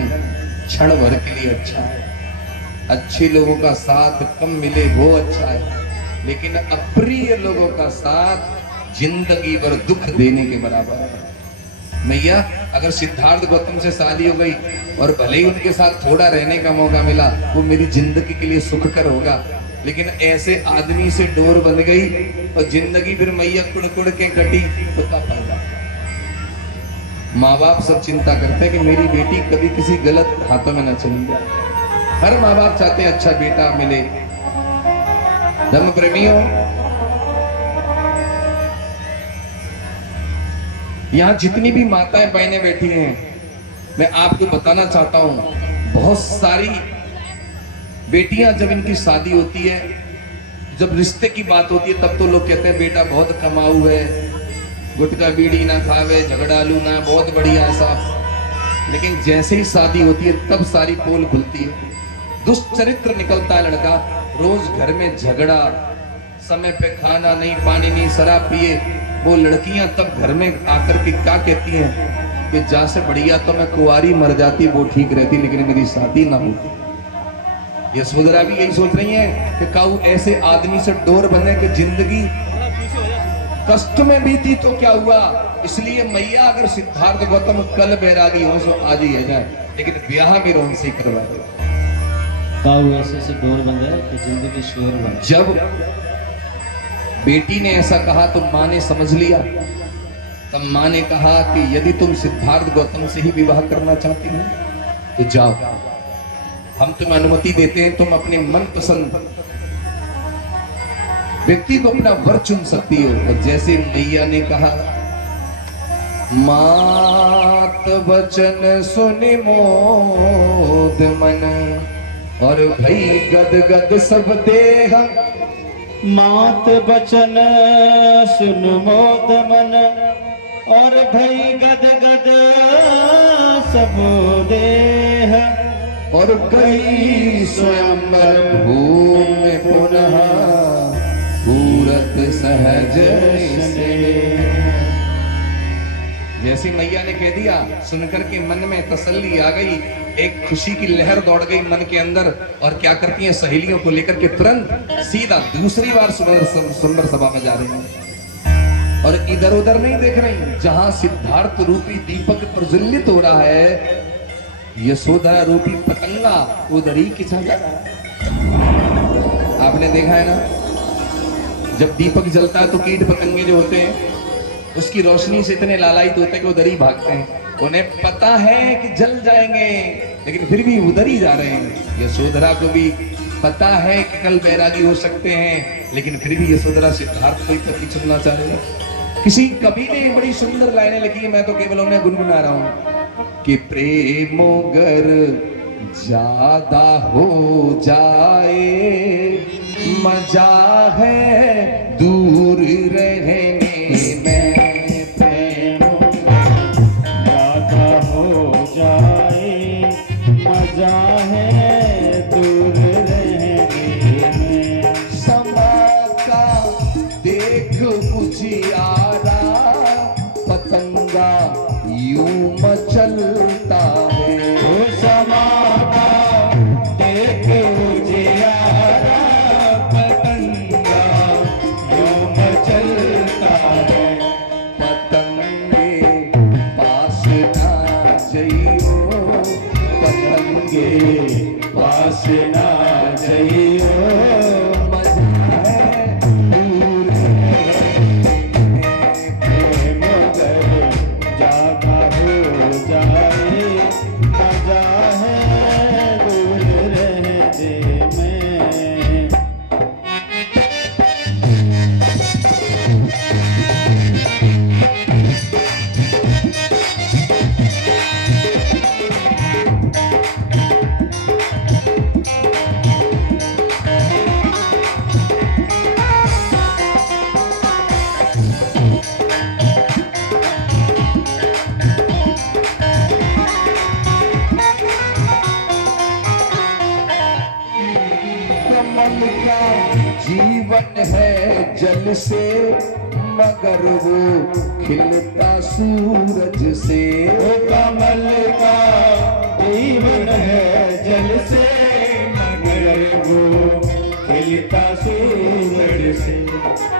क्षण भर के लिए अच्छा है, अच्छे लोगों का साथ कम मिले वो अच्छा है, लेकिन अप्रिय लोगों का साथ जिंदगी भर दुख देने के बराबर है। मैया अगर सिद्धार्थ गौतम से शादी हो गई और भले ही उनके साथ थोड़ा रहने का मौका मिला, वो मेरी जिंदगी के लिए सुखकर होगा, लेकिन ऐसे आदमी से डोर बन गई और जिंदगी फिर मैया कुड़ कुड़ के कटी तो क्या फायदा। माँ बाप सब चिंता करते हैं कि मेरी बेटी कभी किसी गलत हाथों में न चली जाए। हर माँ बाप चाहते हैं अच्छा बेटा मिले। धर्म प्रेमियों, यहां जितनी भी माताएं बहनें बैठी हैं, मैं आपको बताना चाहता हूं, बहुत सारी बेटियां जब इनकी शादी होती है, जब रिश्ते की बात होती है, तब तो लोग कहते हैं बेटा बहुत कमाऊ है, गुटखा बीड़ी ना खावे, झगड़ालू ना, बहुत बढ़िया ऐसा। लेकिन जैसे ही शादी होती है तब सारी पोल खुलती है, दुष्चरित्र निकलता है लड़का। रोज घर में झगड़ा, समय पे खाना नहीं, पानी नहीं, शराब पिए। वो लड़कियां तब घर में आकर के क्या कहती हैं कि जा से बढ़िया तो मैं कुंवारी मर जाती, वो ठीक रहती, लेकिन मेरी शादी ना होती। यशोधरा भी यही सोच रही है कि काऊ ऐसे आदमी से डोर बने कि जिंदगी कष्ट में बीती तो क्या हुआ। इसलिए मैया अगर सिद्धार्थ गौतम कल बैरागी हो तो आज ही है जाए, लेकिन ब्याह भी रोहन से करवा दे। काऊ ऐसे से डोर बंद है कि जिंदगी शोर बंद। जब बेटी ने ऐसा कहा तो माँ ने समझ लिया। तब माँ ने कहा कि यदि तुम सिद्धार्थ गौतम से ही विवाह करना चाहती हो तो जाओ, हम तुम्हें अनुमति देते हैं, तुम अपने मनपसंद व्यक्ति को अपना वर चुन सकती हो। और जैसे मैया ने कहा, मात वचन सुनि मोद मन, और भई गद गद सब देह। मात बचन सुन मोद मन, और भई गद गद सब देह। और कई स्वयंवर भूमि पुनः पूरत सहज स्नेह। जैसी मैया ने कह दिया, सुनकर के मन में तसल्ली आ गई, एक खुशी की लहर दौड़ गई मन के अंदर। और क्या करती हैं, सहेलियों को लेकर के तुरंत सीधा दूसरी बार सुंदर सभा में जा रही हैं। और इधर उधर नहीं देख रही, जहां सिद्धार्थ रूपी दीपक प्रज्वलित हो रहा है, यशोधरा रूपी पतंगा उधर ही खिंचा जा रहा है। आपने देखा है ना, जब दीपक जलता है तो कीट पतंगे जो होते हैं उसकी रोशनी से इतने लालायित होते हैं कि उधर ही भागते हैं। उन्हें पता है कि जल जाएंगे, लेकिन फिर भी उधर ही जा रहे हैं। यशोधरा को भी पता है कि कल बैरागी हो सकते हैं, लेकिन फिर भी यशोधरा सिद्धार्थ को ही पति चुनना चाह रही है। किसी कवि ने बड़ी सुंदर लाइनें लिखी है, मैं तो केवल उन्हें गुनगुना रहा हूं कि प्रेमोगर ज्यादा हो जाए, मजा है दूर रहने में। ज्यादा हो जाए, मजा है दूर रहने में। समा का देख उजियारा, पतंगा यूं मचलता है। ओ समा का देख उजियारा, पतंगा यूं मचलता है। पतंगे पास ना जइयो, पतंगे पास ना जइयो, मजा है दूर रहने में। प्रेम अगर ज्यादा हो जाए, मजा है दूर रहने में। कमल का जीवन है जल से, मगर वो खिलता सूरज से। ओ कमल का जीवन है जल से, मगर वो खिलता सूरज से।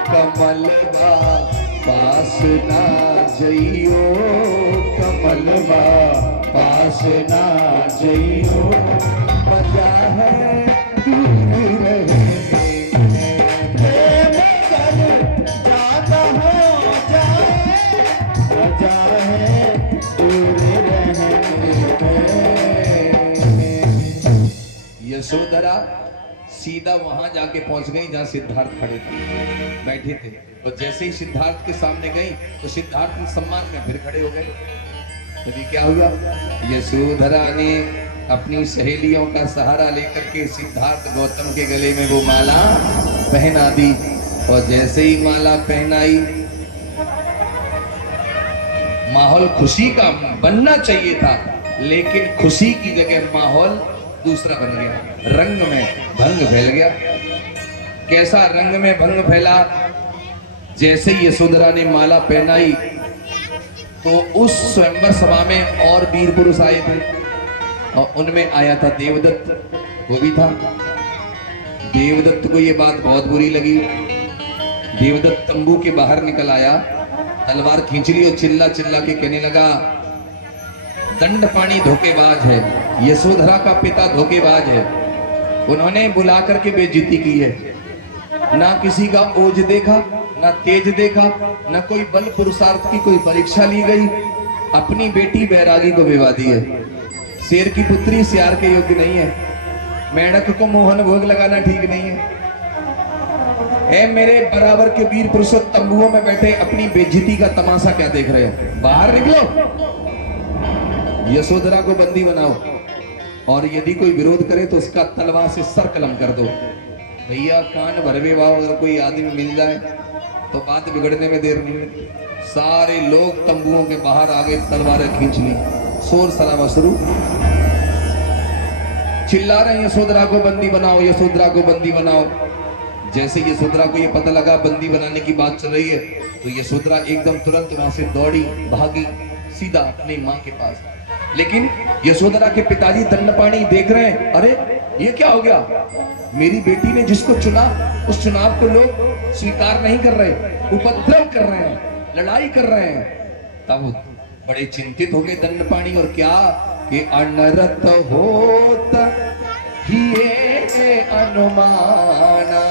कमलवा पास ना जइयो, कमलवा पास ना जइयो, मजा है दूर रहने यशोधरा सीधा वहां जाके पहुंच गई जहां सिद्धार्थ खड़े थे, बैठे थे। और जैसे ही सिद्धार्थ के सामने गई तो सिद्धार्थ सम्मान में फिर खड़े हो गए। तो क्या हुआ, यशोधरा ने अपनी सहेलियों का सहारा लेकर के सिद्धार्थ गौतम के गले में वो माला पहना दी। और जैसे ही माला पहनाई, माहौल खुशी का बनना चाहिए था, लेकिन खुशी की जगह माहौल दूसरा बन गया, रंग में भंग फैल गया। कैसा रंग में भंग फैला, जैसे ही यशोधरा ने माला पहनाई तो उस स्वयंवर सभा में और वीर पुरुष आए थे, और उनमें आया था देवदत्त, वो भी था। देवदत्त को ये बात बहुत बुरी लगी। देवदत्त तंबू के बाहर निकल आया, तलवार खींच ली और चिल्ला चिल्ला के कहने लगा, दंडपाणी धोखेबाज है, यशोधरा का पिता धोखेबाज है। उन्होंने बुला करके बेइज्जती की है, ना किसी का ओज देखा, ना तेज देखा, ना कोई बल पुरुषार्थ की कोई परीक्षा ली गई। अपनी बेटी बैरागी को विवाह दी है। शेर की पुत्री सियार के योग्य नहीं है, मेंढक को मोहन भोग लगाना ठीक नहीं है। ए मेरे बराबर के वीर पुरुषों, तंबुओं में बैठे अपनी बेइज्जती का तमाशा क्या देख रहे हो, बाहर निकलो, यशोधरा को बंदी बनाओ, और यदि कोई विरोध करे तो उसका तलवार से सर कलम कर दो। भैया कान भरवे वाओ, अगर कोई आदमी मिल जाए तो बात बिगड़ने में देर नहीं लगती। सारे लोग तंबुओं के बाहर आ गए, तलवारें खींच ली, शोर शराबा शुरू, चिल्ला रहे यशोधरा को बंदी बनाओ, यशोधरा को बंदी बनाओ। जैसे यशोधरा को ये पता लगा बंदी बनाने की बात चल रही है, तो यशोधरा एकदम तुरंत वहां से दौड़ी, भागी सीधा अपनी मां के पास। लेकिन यशोधरा के पिताजी दंडपाणी देख रहे हैं, अरे ये क्या हो गया, मेरी बेटी ने जिसको चुना उस चुनाव को लोग स्वीकार नहीं कर रहे, उपद्रव कर रहे हैं, लड़ाई कर रहे हैं। तब बड़े चिंतित हो गए दंडपाणी, और क्या कि अनरत होत ही अनुमाना,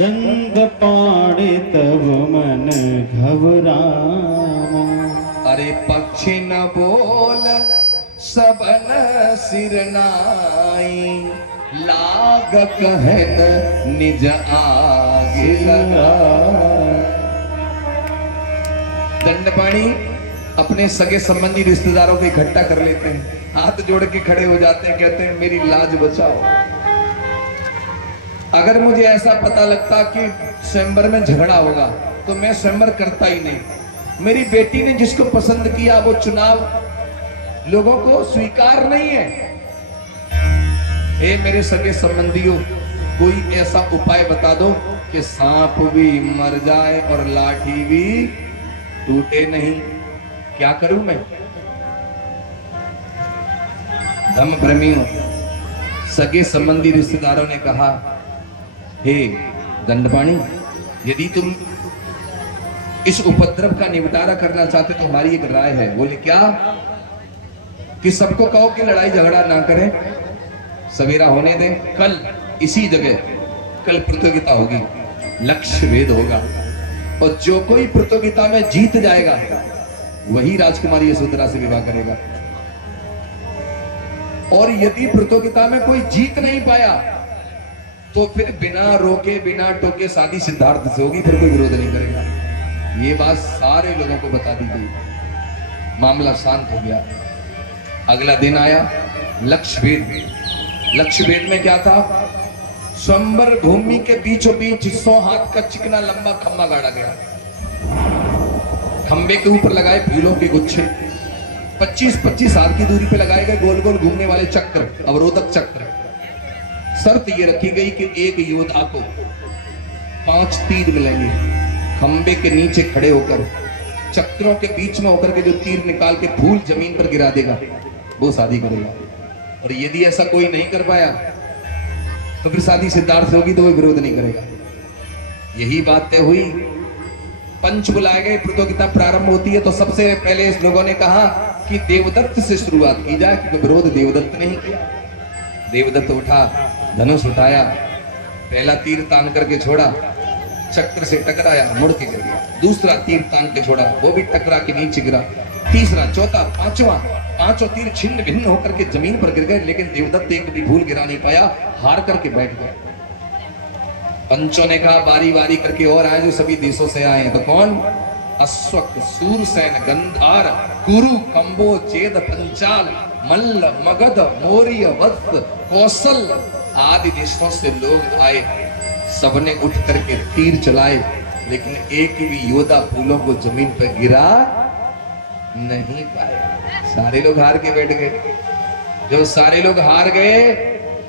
दंडपाणी तब मन घबराना। अरे पक्षी न बोल सबन सिरनाई, लाग कहन निज आगे लगा। दंडपाणी अपने सगे संबंधी रिश्तेदारों को इकट्ठा कर लेते हैं, हाथ जोड़ के खड़े हो जाते हैं, कहते हैं मेरी लाज बचाओ। अगर मुझे ऐसा पता लगता कि स्वयंवर में झगड़ा होगा तो मैं स्वयंवर करता ही नहीं। मेरी बेटी ने जिसको पसंद किया वो चुनाव लोगों को स्वीकार नहीं है। ए मेरे सगे संबंधियों, कोई ऐसा उपाय बता दो कि सांप भी मर जाए और लाठी भी टूटे नहीं। क्या करूं मैं? धम भ्रमियों, सगे संबंधी रिश्तेदारों ने कहा, हे दंडपाणी, यदि तुम इस उपद्रव का निपटारा करना चाहते तो हमारी एक राय है। बोले क्या? कि सबको कहो कि लड़ाई झगड़ा ना करें, सवेरा होने दें, कल इसी जगह कल प्रतियोगिता होगी, लक्ष्य भेद होगा, और जो कोई प्रतियोगिता में जीत जाएगा वही राजकुमारी यशोधरा से विवाह करेगा। और यदि प्रतियोगिता में कोई जीत नहीं पाया तो फिर बिना रोके बिना टोके शादी सिद्धार्थ से होगी, फिर कोई विरोध नहीं करेगा। ये बात सारे लोगों को बता दी गई, मामला शांत हो गया। अगला दिन आया लक्ष्य भेद। लक्ष्य भेद में क्या था? स्वयंवर भूमि के बीचों बीच 100 हाथ का चिकना लंबा खंबा गाड़ा गया। खंबे के ऊपर लगाए फूलों के गुच्छे, 25-25 हाथ की दूरी पे लगाए गए गोल गोल घूमने वाले चक्र, अवरोधक चक्र। शर्त ये रखी गई कि एक योद्धा को 5 तीर मिलेंगे। खंबे के नीचे खड़े होकर चक्रों के बीच में होकर के जो तीर निकाल के फूल जमीन पर गिरा देगा वो शादी करेगा। और यदि ऐसा कोई नहीं कर पाया तो फिर शादी सिद्धार्थ से होगी तो वो विरोध नहीं करेगा। यही बात तय हुई। पंच बुलाए गए, प्रतियोगिता प्रारंभ होती है तो सबसे पहले इस लोगों ने कहा कि देवदत्त से शुरुआत की जाए, क्योंकि विरोध देवदत्त ने ही किया। देवदत्त उठा, धनुष उठाया, पहला तीर तान करके छोड़ा, चक्र से टकराया, मुड़ के गिर गया। दूसरा तीर तान के छोड़ा, वो भी टकरा के नीचे गिरा। तीसरा, चौथा, पांचवा, पांचों तीर छिन्न भिन्न होकर के जमीन पर गिर गए, लेकिन देवदत्त एक भी भूल गिरा नहीं पाया, हार करके बैठ गए। पंचों ने कहा बारी बारी करके और आए जो सभी देशों से आए हैं। तो कौन? अश्वक, सूरसेन, गंधार, कुरु, कंबो, चेद, पंचाल, मल्ल, मगध, मौर्य, वत्स, कौशल आदि देशों से लोग आए। सबने उठ करके तीर चलाए, लेकिन एक भी योद्धा फूलों को जमीन पर गिरा नहीं पाए। सारे लोग हार के बैठ गए। जब सारे लोग हार गए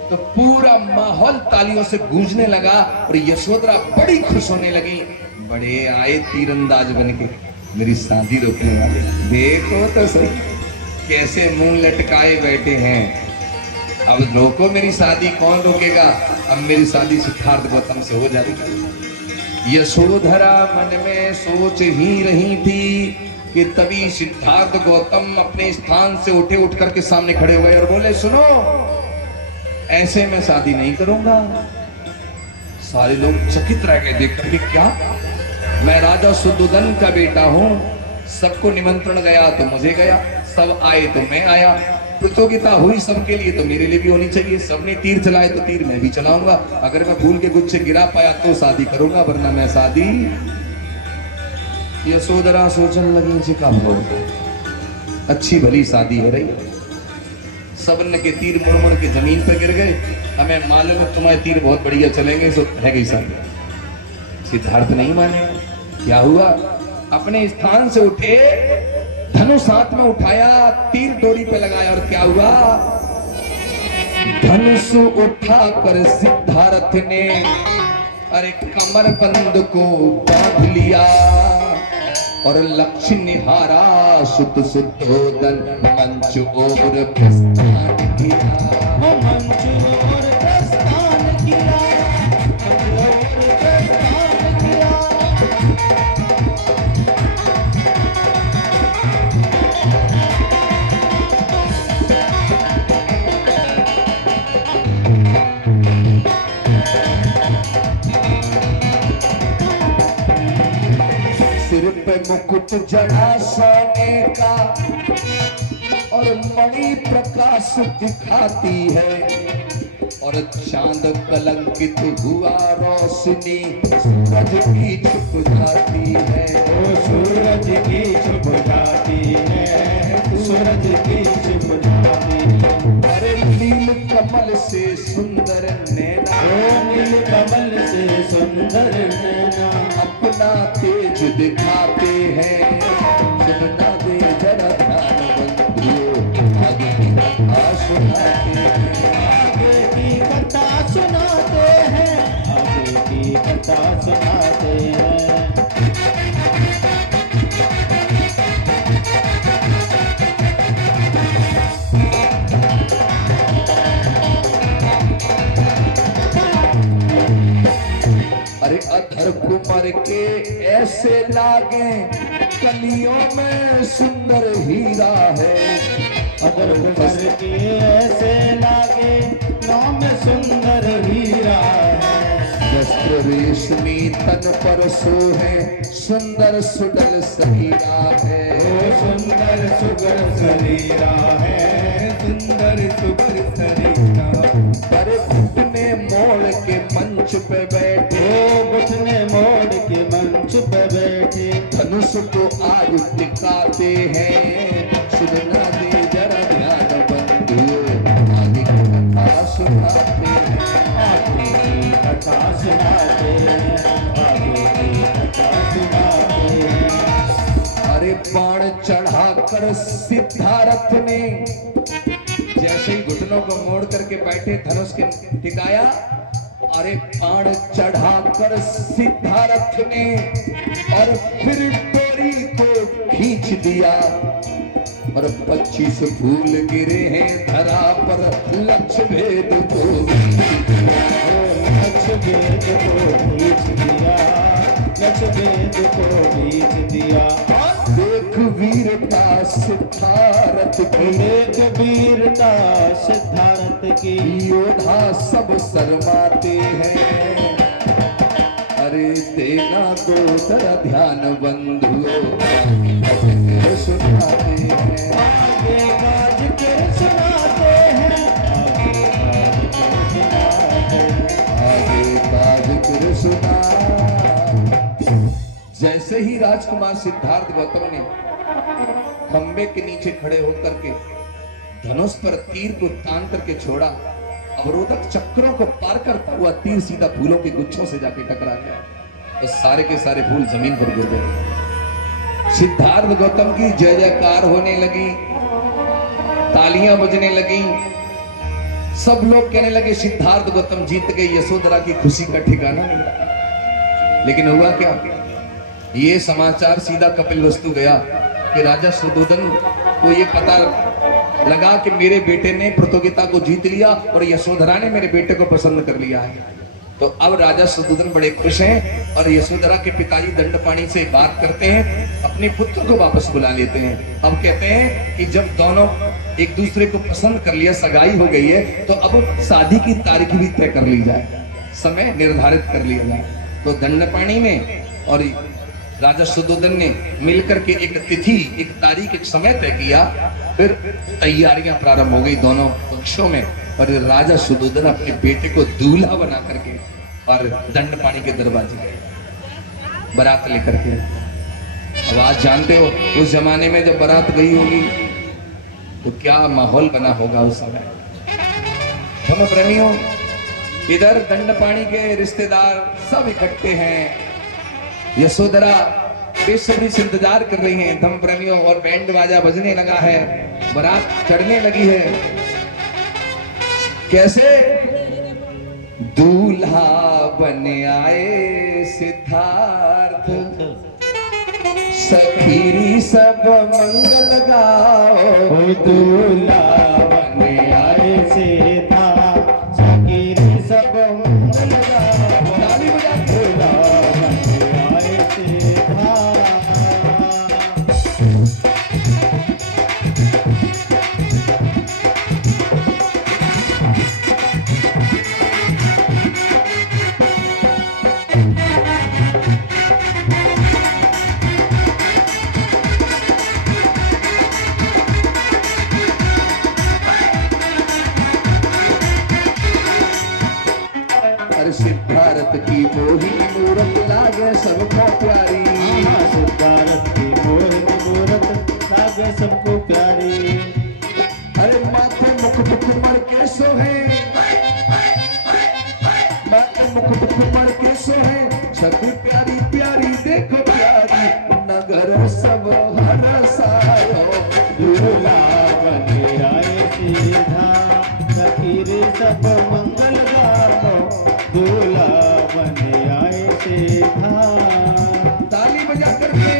तो पूरा माहौल तालियों से गूंजने लगा और यशोधरा बड़ी खुश होने लगी। बड़े आए तीरंदाज बनके मेरी शादी रोकने वाले, देखो तो सही कैसे मुंह लटकाए बैठे हैं। अब रोको मेरी शादी, कौन रोकेगा? अब मेरी शादी सिद्धार्थ गौतम से हो जाएगी। यशोधरा मन में सोच ही रही थी कि तभी सिद्धार्थ गौतम अपने स्थान से उठ करके सामने खड़े हुए और बोले, सुनो, ऐसे मैं शादी नहीं करूंगा। सारे लोग चकित रह गए देख करके, क्या? मैं राजा शुद्धोधन का बेटा हूं, सबको निमंत्रण गया तो मुझे गया, सब आए तो मैं आया, प्रतियोगिता हुई सबके लिए तो मेरे लिए भी होनी चाहिए। सबने तीर चलाए तो तीर मैं भी चलाऊंगा। अगर मैं फूल के गुच्छे गिरा पाया तो शादी करूंगा, वरना मैं शादी। यशोधरा सोचने लगी जी का अच्छी भली शादी हो रही, सबन के तीर मुड़ मुड़ के जमीन पर गिर गए। हमें मालूम है तुम्हारे तीर बहुत बढ़िया चलेंगे, सो है गई शादी। सिद्धार्थ नहीं माने। क्या हुआ? अपने स्थान से उठे, धनुष हाथ में उठाया, तीर डोरी पे लगाया और क्या हुआ? धनुष उठा कर सिद्धार्थ ने अरे कमर बंद को बांध लिया और लक्ष्य निहारा, शुद्ध शुद्धोधन मंच और प्रस्थान किया। मंच और प्रस्थान किया, सिर पे मुकुट जड़ा सोने का और मणि प्रकाश दिखाती है और चांद कलंकित हुआ रोशनी सूरज की छुप जाती है। सूरज की छुप जाती है, सूरज की छुप जाती है। अरे नील कमल से सुंदर नैना, नील कमल से सुंदर नैना अपना तेज दिखाते हैं। सुनना दे जरा ध्यान बंधुओं, आगे की कथा सुनाते हैं। आगे की कथा सुनाते हैं, आगे की कथा सुनाते हैं। अरे अधर कुमार के ऐसे लागे, कलियों में सुंदर हीरा है। अधर कुमार के ऐसे लागे, नौ में सुंदर हीरा है। वस्त्र रेशमी तन पर सोहे, सुंदर सुडल शरीरा है। सुंदर सुगर शरीरा है, सुंदर सुगर शरीरा। पर घुटने मोड़ के मंच पे बैठे, घुटने मोड़ के मंच पे बैठे धनुष को आज दिखाते हैं। सुनना दे जरा ध्यान बंधुओं, आगे की कथा सुनाते हैं। आगे की कथा सुनाते हैं, आगे की कथा सुनाते हैं। अरे बाण चढ़ाकर सिद्धार्थ ने जैसे ही घुटनों को मोड़ करके बैठे, धनुष के टिकाया। अरे बाण चढ़ाकर सिद्धार्थ ने और फिर डोरी को खींच दिया और 25 फूल गिरे हैं धरा पर। लक्ष्य भेद को लक्ष्य भेद को खींच दिया, लक्ष्य भेद को खींच दिया। देख वीरता सिद्धार्थ की, देख वीरता सिद्धार्थ की। योद्धा सब शर्माते हैं। अरे देना दो जरा ध्यान बंधुओं, सुनाते जैसे ही राजकुमार सिद्धार्थ गौतम ने खंबे के नीचे खड़े होकर के धनुष पर तीर को तान करके छोड़ा, अवरोधक चक्रों को पार करता हुआ तीर सीधा फूलों के गुच्छों से जाके टकरा गया, तो सारे के सारे फूल जमीन पर गिर गए। सिद्धार्थ गौतम की जय जयकार होने लगी, तालियां बजने लगी, सब लोग कहने लगे सिद्धार्थ गौतम जीत गए, यशोधरा की खुशी का ठिकाना नहीं रहा। लेकिन हुआ क्या, ये समाचार सीधा कपिलवस्तु गया कि राजा सुदोधन को ये पता लगा कि मेरे बेटे ने प्रतियोगिता को जीत लिया और यशोधरा ने मेरे बेटे को पसंद कर लिया है। तो अब राजा सुदोधन बड़े खुश हैं और यशोधरा के पिताजी दंडपाणी से बात करते हैं, अपने पुत्र को वापस बुला लेते हैं। अब कहते हैं कि जब दोनों एक दूसरे को पसंद कर लिया, सगाई हो गई है, तो अब शादी की तारीख भी तय कर ली जाए, समय निर्धारित कर लिया जाए। तो दंडपाणी ने और राजा सुदोधन ने मिलकर के एक तिथि, एक तारीख, एक समय तय किया। फिर तैयारियां प्रारंभ हो गई दोनों पक्षों में, और राजा सुदोधन अपने बेटे को दूल्हा बना करके और दंडपाणी के दरवाजे गए बारात लेकर के। अब आज जानते हो उस जमाने में जब बारात गई होगी तो क्या माहौल बना होगा उस समय। धर्म प्रेमियों, इधर दंडपाणी के रिश्तेदार सब इकट्ठे हैं, यशोधरा बेसब्री से इंतजार कर रही हैं धर्म प्रेमियों, और बैंड बाजा बजने लगा है, बारात चढ़ने लगी है। कैसे दूल्हा बने आए सिद्धार्थ, सखीरी सब मंगल गाओ, दूल्हा बने आए सिद्धार्थ, सखीरी सब मंगल गाओ, ताली बजा के दूल्हा बने आए सिद्धार्थ। अरे सिद्धार्थ की मोही मूरत लागे सबको प्यारी, सिद्धार्थ की मूरत लागे सबको प्यारी। अरे माथे मुकुट मड़ के सोहे, माथे मुकुट मड़ के सोहे, छवि प्यारी प्यारी देखो प्यारी, नगर सब हर सायो, दूल्हा बने आए सिद्धार्थ, सखीरी सब मंगल गाओ, दूल्हा बने आए सिद्धार्थ। ताली बजा करके।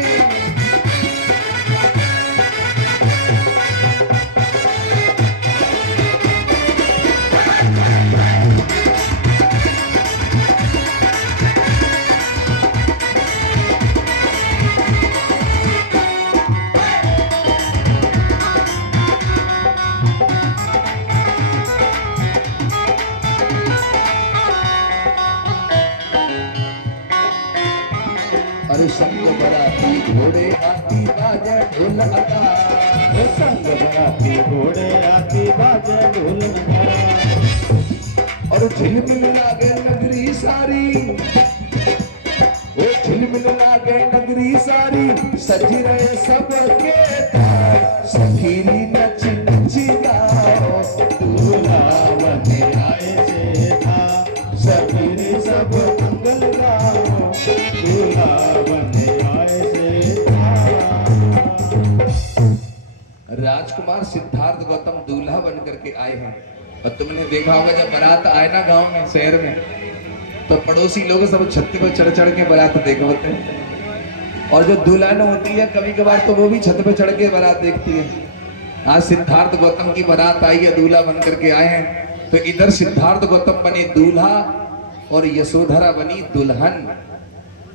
अरे संग बराती घोड़े हाथी बाजे ढोल अता, संग बराती घोड़े आती बाजे ढोल नगारा, और झिलमिल लागे नगरी सारी, ओ झिलमिल लागे नगरी सारी, सजी रहे सबके तार, सखीरी नच नची गाओ, दूल्हा बने आए सिद्धार्थ, सखीरी सब मंगल गाओ, दूल्हा बने आए सिद्धार्थ। राजकुमार सिद्धार्थ गौतम दूल्हा बन करके आए हैं। और तुमने देखा होगा जब बारात आए ना गांव में, शहर में, तो पड़ोसी लोग सब छत पे चढ़ चढ़ के बारात देखे होते हैं, और जो दुल्हन होती है कभी कभार तो वो भी छत पे चढ़ के बारात देखती है। आज सिद्धार्थ गौतम की बारात आई है, दूल्हा बन करके आए हैं। तो इधर सिद्धार्थ गौतम बने दूल्हा और यशोधरा बनी दुल्हन।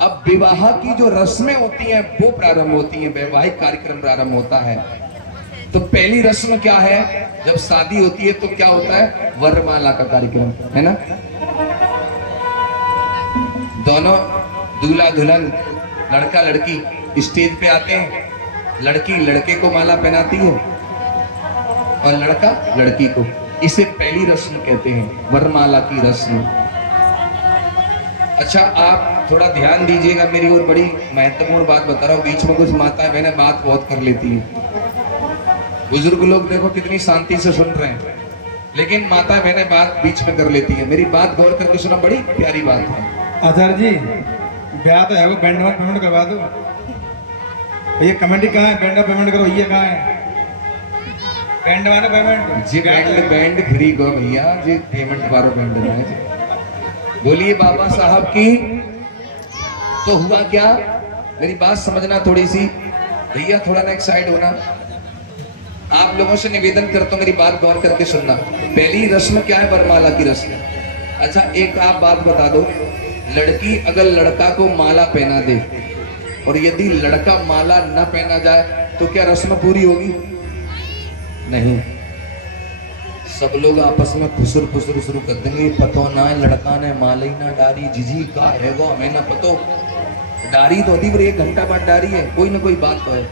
अब विवाह की जो रस्में होती हैं वो प्रारंभ होती हैं, वैवाहिक कार्यक्रम प्रारंभ होता है। तो पहली रस्म क्या है, जब शादी होती है तो क्या होता है, वरमाला का कार्यक्रम, है ना। दोनों दूल्हा दुल्हन, लड़का लड़की स्टेज पे आते हैं, लड़की लड़के को माला पहनाती है और लड़का लड़की को। इसे पहली रस्म कहते हैं, वरमाला की रस्म। अच्छा, आप थोड़ा ध्यान दीजिएगा मेरी ओर, बड़ी महत्वपूर्ण बात बता रहा हूँ। बीच में कुछ माताएं बहनें बात बहुत कर लेती हैं। बुजुर्ग लोग देखो कितनी शांति से सुन रहे हैं, लेकिन माता बहनें बात बीच में कर लेती है। मेरी बात गौर करके सुना, बड़ी प्यारी बात है। आचार्य जी ब्याह तो है वो, बैंड में पेमेंट करवा दो भैया। कमेटी कहाँ है? बैंड में पेमेंट करो, ये कहाँ है बैंड वाले पेमेंट? जी बैंड फ्री को भैया जी, पेमेंट मारो बैंड में। बोलिए बाबा साहब की। तो हुआ क्या, मेरी बात समझना थोड़ी सी भैया, थोड़ा ना एक साइड होना। आप लोगों से निवेदन करता हूँ, मेरी बात गौर करके सुनना। पहली रस्म क्या है? वरमाला की रस्म। अच्छा एक आप बात बता दो, लड़की अगर लड़का को माला पहना दे और यदि लड़का माला न पहना जाए तो क्या रस्म पूरी होगी? नहीं। सब लोग आपस में खुसुर खुसुर शुरू कर देंगे, पतो ना लड़का ने माला ही ना डारी, जिजी का है वो हमें ना पतो। डारी तो होती पर 1 घंटा बाद डारी है, कोई ना कोई बात तो है।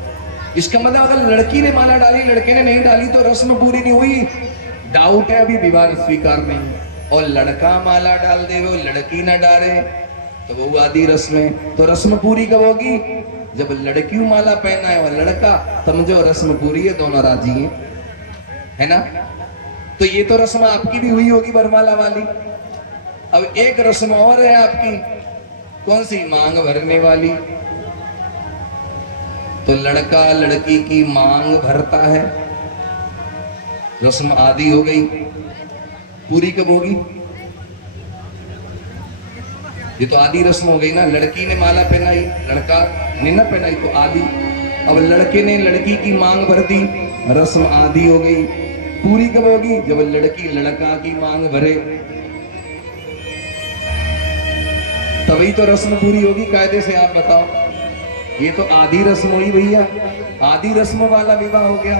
इसका मतलब अगर लड़की ने माला डाली लड़के ने नहीं डाली तो रस्म पूरी नहीं हुई। डाउट है, अभी विवाह स्वीकार नहीं। और लड़का माला डाल दे वो लड़की ना डाले तो वो आधी रस्म है। तो रस्म पूरी कब होगी? जब लड़की माला पहना है और लड़का, समझो रस्म पूरी है, दोनों राजी हैं, है ना? तो ये तो रस्म आपकी भी हुई होगी वरमाला वाली। अब एक रस्म और है आपकी, कौन सी? मांग भरने वाली। तो लड़का लड़की की मांग भरता है, रस्म आधी हो गई। पूरी कब होगी? ये तो आधी रस्म हो गई ना। लड़की ने माला पहनाई, लड़का ने ना पहनाई तो आधी। अब लड़के ने लड़की की मांग भर दी, रस्म आधी हो गई। पूरी कब होगी? जब लड़की लड़का की मांग भरे, तभी तो रस्म पूरी होगी कायदे से। आप बताओ, ये तो आधी रस्म हुई भैया, आधी रस्म वाला विवाह हो गया।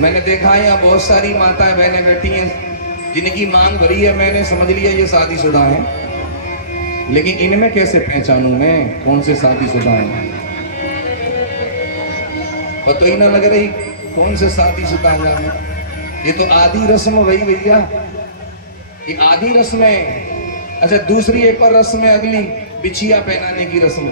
मैंने देखा है यहाँ बहुत सारी माताएं बहनें बैठी हैं जिनकी मांग भरी है, मैंने समझ लिया ये शादीशुदा हैं, लेकिन इनमें कैसे पहचानूं मैं कौन से शादीशुदा हैं? पता ही ना लग रही कौन से शादीशुदा हैं। ये तो आधी रस्म हो गई भैया, ये आधी रस्म है। अच्छा दूसरी एक और रस्म है अगली, बिछिया पहनाने की रस्म।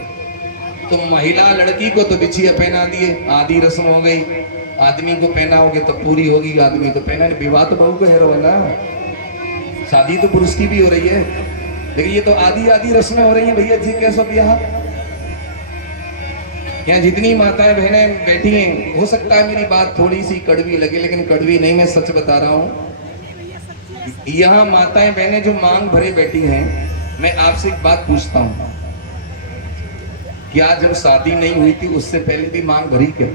तो महिला लड़की को तो बिछिया पहना दिए, आधी रस्म हो गई। आदमी को पहनाओगे तो पूरी होगी, आदमी को पहना। विवाह तो बहू को है ना, शादी तो पुरुष की भी हो रही है, लेकिन ये तो आधी आधी रस्में हो रही हैं भैया जी। कैसा ब्याह? यहाँ जितनी माताएं बहनें बैठी हैं, हो सकता है मेरी बात थोड़ी सी कड़वी लगे, लेकिन कड़वी नहीं, मैं सच बता रहा हूँ। यहाँ माताएं बहनें जो मांग भरे बैठी हैं, मैं आपसे एक बात पूछता हूँ, क्या जब शादी नहीं हुई थी उससे पहले भी मांग भरी क्या?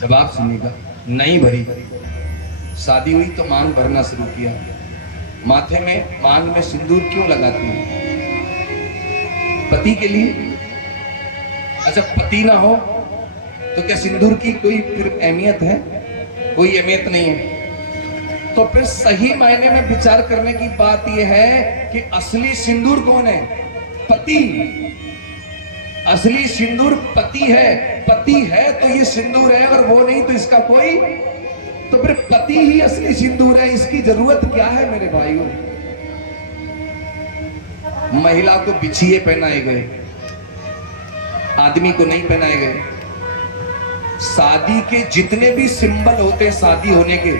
जवाब सुनिएगा, नहीं भरी। शादी हुई तो मांग भरना शुरू किया। माथे में मांग में सिंदूर क्यों लगाती है? पति के लिए। अच्छा पति ना हो तो क्या सिंदूर की कोई फिर अहमियत है? कोई अहमियत नहीं है। तो फिर सही मायने में विचार करने की बात यह है कि असली सिंदूर कौन है? पति। असली सिंदूर पति है। पति है तो ये सिंदूर है, अगर वो नहीं तो इसका कोई, तो फिर पति ही असली सिंदूर है। इसकी जरूरत क्या है मेरे भाइयों? महिला को बिछिए पहनाए गए, आदमी को नहीं पहनाए गए। शादी के जितने भी सिंबल होते हैं शादी होने के,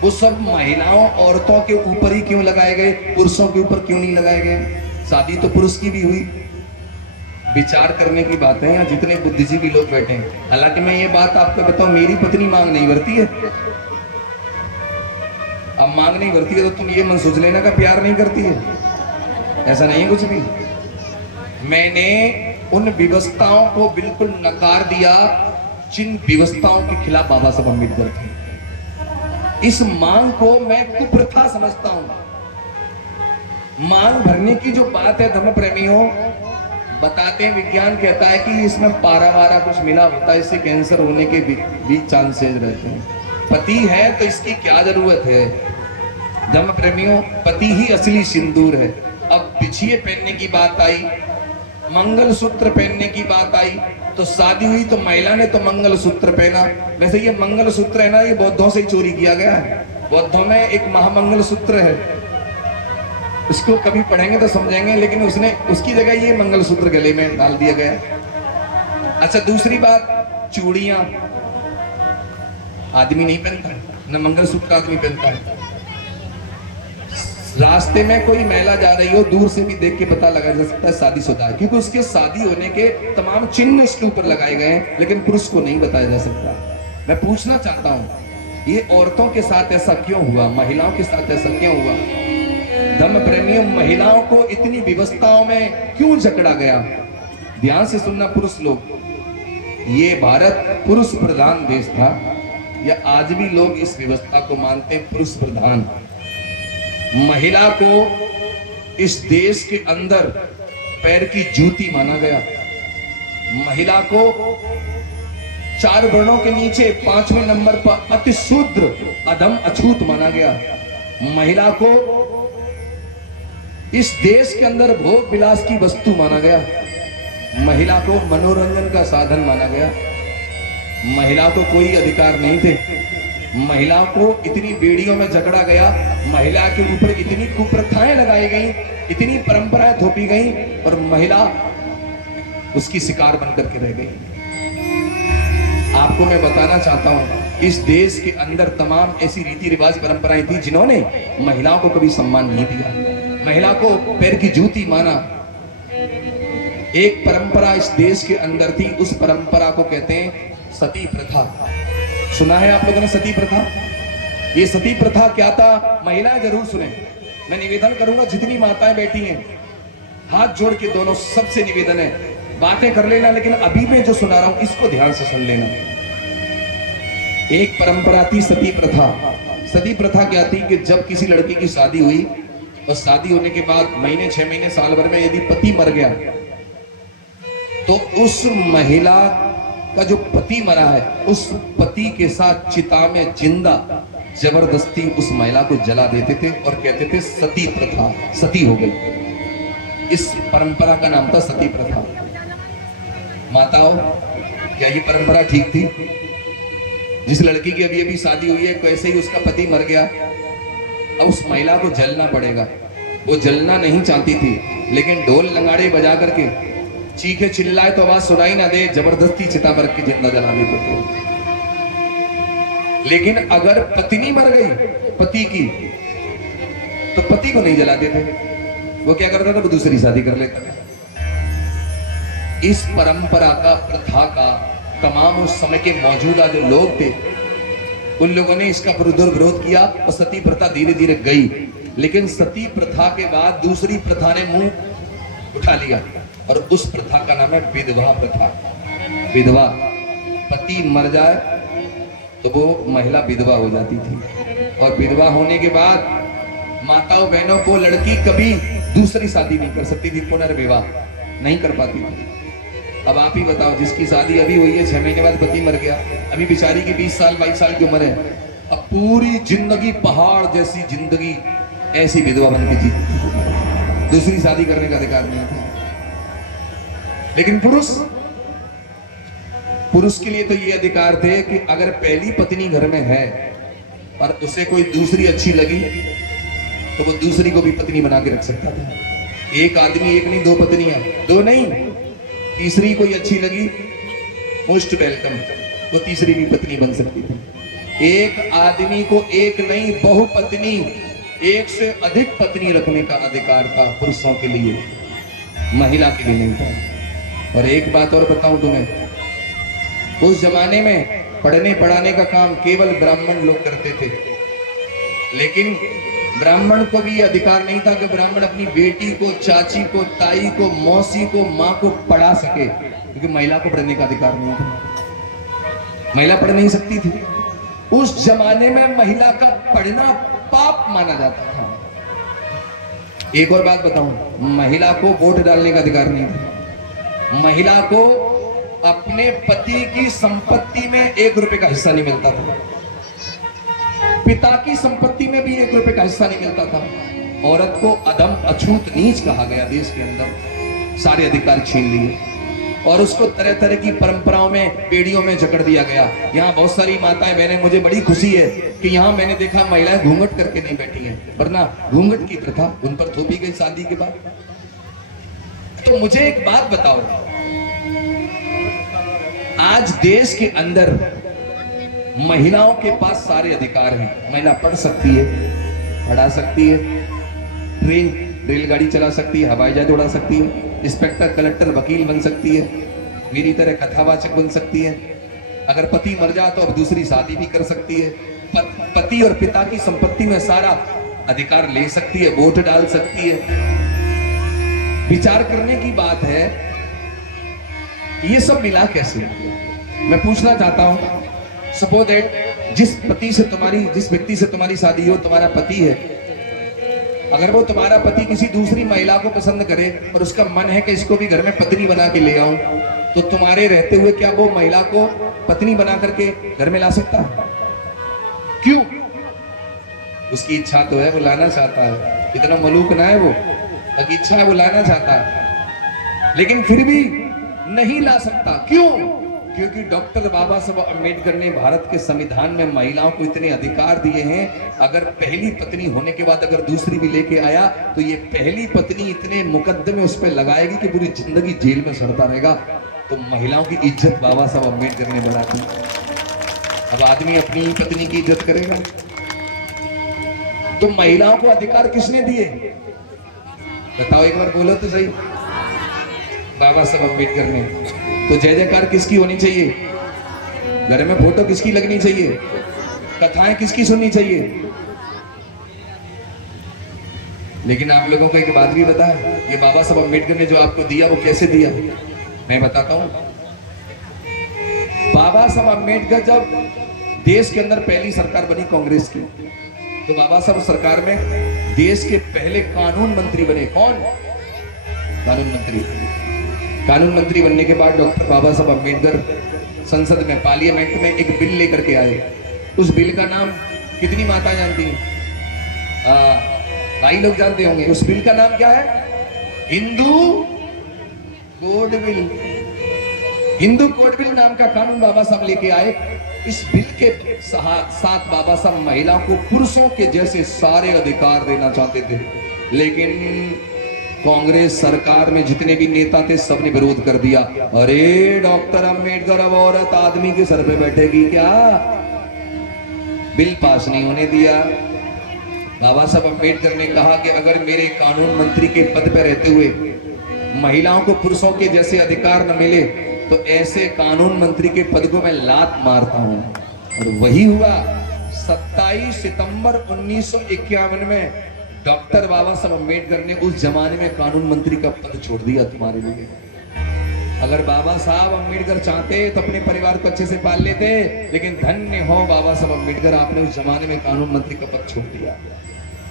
वो सब महिलाओं औरतों के ऊपर ही क्यों लगाए गए? पुरुषों के ऊपर क्यों नहीं लगाए गए? शादी तो पुरुष की भी हुई। विचार करने की बात है यहाँ जितने बुद्धिजीवी लोग बैठे हैं। हालांकि मैं ये बात आपको बताऊं, मेरी पत्नी मांग नहीं भरती है। अब मांग नहीं भरती है तो तुम ये मन सोच लेना का प्यार नहीं करती है, ऐसा नहीं है कुछ भी। मैंने उन व्यवस्थाओं को बिल्कुल नकार दिया जिन व्यवस्थाओं के खिलाफ बाबा साहब अम्बेडकर थे। इस मांग को मैं कुप्रथा समझता हूं। मांग भरने की जो बात है, धर्म प्रेमियों बताते हैं, विज्ञान कहता है कि इसमें पारा वारा कुछ मिला होता है, इससे कैंसर होने के भी चांसेस रहते हैं। पति है तो इसकी क्या जरूरत है? धर्म प्रेमियों, पति ही असली सिंदूर है। अब बिछिए पहनने की बात आई, मंगलसूत्र पहनने की बात आई, तो शादी हुई तो महिला ने तो मंगलसूत्र पहना। वैसे ये मंगलसूत्र है ना, ये बौद्धों से ही चोरी किया गया है। बौद्धों में एक महामंगलसूत्र है, इसको कभी पढ़ेंगे तो समझेंगे, लेकिन उसने उसकी जगह ये मंगलसूत्र गले में डाल दिया गया। अच्छा, दूसरी बात, चूड़ियां आदमी नहीं पहनता है, न मंगलसूत्र आदमी पहनता है। रास्ते में कोई महिला जा रही हो, दूर से भी देख के पता लगा जा सकता है शादीशुदा है, क्योंकि उसके शादी होने के तमाम चिन्ह उसके ऊपर लगाए गए हैं, लेकिन पुरुष को नहीं बताया जा सकता। मैं पूछना चाहता हूं, ये औरतों के साथ ऐसा क्यों हुआ, महिलाओं के साथ ऐसा क्यों हुआ? धर्म प्रेमियों, महिलाओं को इतनी विवस्थाओं में क्यों जकड़ा गया? ध्यान से सुनना पुरुष लोग, ये भारत पुरुष प्रधान देश था, या आज भी लोग इस व्यवस्था को मानते हैं पुरुष प्रधान। महिला को इस देश के अंदर पैर की जूती माना गया। महिला को 4 वर्णों के नीचे 5वें नंबर पर अति शूद्र, अधम, अछूत माना गया। महिला को इस देश के अंदर भोग विलास की वस्तु माना गया। महिला को मनोरंजन का साधन माना गया। महिला को कोई अधिकार नहीं थे। महिला को इतनी बेड़ियों में जकड़ा गया, महिला के ऊपर इतनी कुप्रथाएं लगाई गई, इतनी परंपराएं थोपी गई, और महिला उसकी शिकार बनकर के रह गई। आपको मैं बताना चाहता हूं, इस देश के अंदर तमाम ऐसी रीति रिवाज परंपराएं थी जिन्होंने महिलाओं को कभी सम्मान नहीं दिया, महिला को पैर की जूती माना। एक परंपरा इस देश के अंदर थी, उस परंपरा को कहते हैं सती प्रथा। सुना है आप लोगों ने सती प्रथा? ये सती प्रथा क्या था? महिलाएं जरूर सुने। मैं निवेदन करूंगा, जितनी माताएं बैठी हैं हाथ जोड़ के दोनों, सबसे निवेदन है, बातें कर लेना, लेकिन अभी मैं जो सुना रहा हूं इसको ध्यान से सुन लेना। एक परंपरा थी सती प्रथा। सती प्रथा क्या थी कि जब किसी लड़की की शादी हुई और शादी होने के बाद महीने, 6 महीने, साल भर में यदि पति मर गया, तो उस महिला का जो पति मरा है, उस पति के साथ चिता में जिंदा जबरदस्ती उस महिला को जला देते थे और कहते थे सती प्रथा, सती हो गई। इस परंपरा का नाम था सती प्रथा। माताओं, क्या ये परंपरा ठीक थी? जिस लड़की की अभी अभी शादी हुई है, कैसे ही उसका पति मर गया, अब उस महिला को जलना पड़ेगा। वो जलना नहीं चाहती थी, लेकिन ढोल लंगाड़े बजा करके चीखे चिल्लाए तो आवाज सुनाई ना दे, जबरदस्ती चिता पर के जिंदा जला देते थे। लेकिन अगर पत्नी मर गई पति की, तो पति को नहीं जलाते थे। वो क्या करता था? वो दूसरी शादी कर लेता था। इस परंपरा का, प्रथा का तमाम उस समय के मौजूदा जो लोग थे, उन लोगों ने इसका विरोध किया और सती प्रथा धीरे धीरे गई। लेकिन सती प्रथा के बाद दूसरी प्रथा ने मुंह उठा लिया, और उस प्रथा का नाम है विधवा प्रथा। विधवा, पति मर जाए तो वो महिला विधवा हो जाती थी, और विधवा होने के बाद माताओं बहनों को लड़की कभी दूसरी शादी नहीं कर सकती थी, पुनर्विवाह नहीं कर पाती थी। अब आप ही बताओ, जिसकी शादी अभी हुई है, 6 महीने बाद पति मर गया, अभी बेचारी की 20 साल 22 साल की उम्र है, अब पूरी जिंदगी पहाड़ जैसी जिंदगी ऐसी विधवा बन के जीती, दूसरी शादी करने का अधिकार नहीं था। लेकिन पुरुष के लिए तो ये अधिकार थे कि अगर पहली पत्नी घर में है और उसे कोई दूसरी अच्छी लगी, तो वो दूसरी को भी पत्नी बना के रख सकता था। एक आदमी, एक नहीं, 2 पत्नियां, 2 नहीं, तीसरी कोई अच्छी लगी, मोस्ट वेलकम, तो तीसरी भी पत्नी बन सकती थी। एक आदमी को एक नहीं, बहुपत्नी, 1 से अधिक पत्नी रखने का अधिकार था पुरुषों के लिए, महिला के लिए नहीं था। और एक बात और बताऊं तुम्हें, उस जमाने में पढ़ने पढ़ाने का काम केवल ब्राह्मण लोग करते थे, लेकिन ब्राह्मण को भी अधिकार नहीं था कि ब्राह्मण अपनी बेटी को, चाची को, ताई को, मौसी को, माँ को पढ़ा सके, क्योंकि महिला को पढ़ने का अधिकार नहीं था, महिला पढ़ नहीं सकती थी। उस जमाने में महिला का पढ़ना पाप माना जाता था। एक और बात बताऊं, महिला को वोट डालने का अधिकार नहीं था। महिला को अपने पति की संपत्ति में 1 रुपए का हिस्सा नहीं मिलता था, पिता की संपत्ति में भी 1 रुपए का हिस्सा नहीं मिलता था। औरत को अधम, अछूत, नीच कहा गया देश के अंदर, सारे अधिकार छीन लिए। और उसको तरह तरह की परंपराओं में, पीढ़ियों में जकड़ दिया गया। यहाँ बहुत सारी माताएं बहनें, मुझे बड़ी खुशी है कि यहाँ मैंने देखा महिलाएं घूंघट करके नहीं बैठी हैं, वरना घूंघट की प्रथा उन पर थोपी गई शादी के बाद। तो मुझे एक बात बताओ, आज देश के अंदर महिलाओं के पास सारे अधिकार हैं। महिला पढ़ सकती है, पढ़ा सकती है, ट्रेन रेलगाड़ी चला सकती है, हवाई जहाज उड़ा सकती है, इंस्पेक्टर कलेक्टर वकील बन सकती है, मेरी तरह कथावाचक बन सकती है। अगर पति मर जाए तो अब दूसरी शादी भी कर सकती है। पति और पिता की संपत्ति में सारा अधिकार ले सकती है, वोट डाल सकती है। विचार करने की बात है, ये सब मिला कैसे? मैं पूछना चाहता हूं, सपोज दैट जिस व्यक्ति से तुम्हारी शादी हो, तुम्हारा पति है, अगर वो तुम्हारा पति किसी दूसरी महिला को पसंद करे और उसका मन है कि इसको भी घर में पत्नी बना के ले आऊं, तो तुम्हारे रहते हुए क्या वो महिला को पत्नी बना करके घर में ला सकता है? क्यों? उसकी इच्छा तो है, वो लाना चाहता है। इतना मलूक ना है वो, अगर इच्छा है वो लाना चाहता है, लेकिन फिर भी नहीं ला सकता। क्यों? क्योंकि डॉक्टर बाबा साहब अम्बेडकर ने भारत के संविधान में महिलाओं को इतने अधिकार दिए हैं, अगर पहली पत्नी होने के बाद अगर दूसरी भी लेके आया तो ये पहली पत्नी इतने मुकदमे उस पर लगाएगी कि पूरी जिंदगी जेल में सड़ता रहेगा। तो महिलाओं की इज्जत बाबा साहब अम्बेडकर ने बढ़ा दी। अब आदमी अपनी पत्नी की इज्जत करेगा? तो महिलाओं को अधिकार किसने दिए? बताओ एक बार, बोलो तो सही। बाबा साहब अम्बेडकर ने। तो जय जयकार किसकी होनी चाहिए? घर में फोटो किसकी लगनी चाहिए? कथाएं किसकी सुननी चाहिए? लेकिन आप लोगों को एक बात भी बता, ये बाबा साहब अम्बेडकर ने जो आपको दिया वो कैसे दिया, मैं बताता हूं। बाबा साहब अम्बेडकर जब देश के अंदर पहली सरकार बनी कांग्रेस की, तो बाबा साहब सरकार में देश के पहले कानून मंत्री बने। कौन? कानून मंत्री। कानून मंत्री बनने के बाद डॉक्टर बाबा साहब अम्बेडकर संसद में, पार्लियामेंट में एक बिल लेकर के आए। उस बिल का नाम कितनी माता जानती हैं? भाई लोग जानते होंगे। उस बिल का नाम क्या है? Hindu code bill. Hindu code bill नाम का कानून बाबा साहब लेके आए। इस बिल के साथ बाबा साहब महिलाओं को पुरुषों के जैसे सारे अधिकार देना चाहते थे, लेकिन कांग्रेस सरकार में जितने भी नेता थे सबने विरोध कर दिया। अरे डॉक्टर अम्बेडकर अब औरत आदमी के सर पे बैठेगी क्या? बिल पास नहीं होने दिया। बाबा साहब अम्बेडकर ने कहा कि अगर मेरे कानून मंत्री के पद पर रहते हुए महिलाओं को पुरुषों के जैसे अधिकार न मिले तो ऐसे कानून मंत्री के पद को मैं लात मारता हूं। और वही हुआ। 27 सितंबर 1951 में डॉक्टर बाबा साहब अम्बेडकर ने उस जमाने में कानून मंत्री का पद छोड़ दिया तुम्हारे लिए। अगर बाबा साहब अम्बेडकर चाहते तो अपने परिवार को अच्छे से पाल लेते, लेकिन धन्य हो बाबा साहब अम्बेडकर, आपने उस जमाने में कानून मंत्री का पद छोड़ दिया।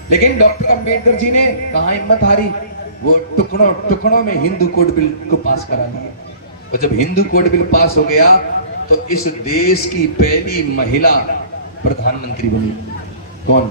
लेकिन डॉक्टर अम्बेडकर जी ने कहा हिम्मत हारी, वो टुकड़ों टुकड़ों में हिंदू कोड बिल को पास करा दिया। और जब हिंदू कोड बिल पास हो गया तो इस देश की पहली महिला प्रधानमंत्री बनी। कौन?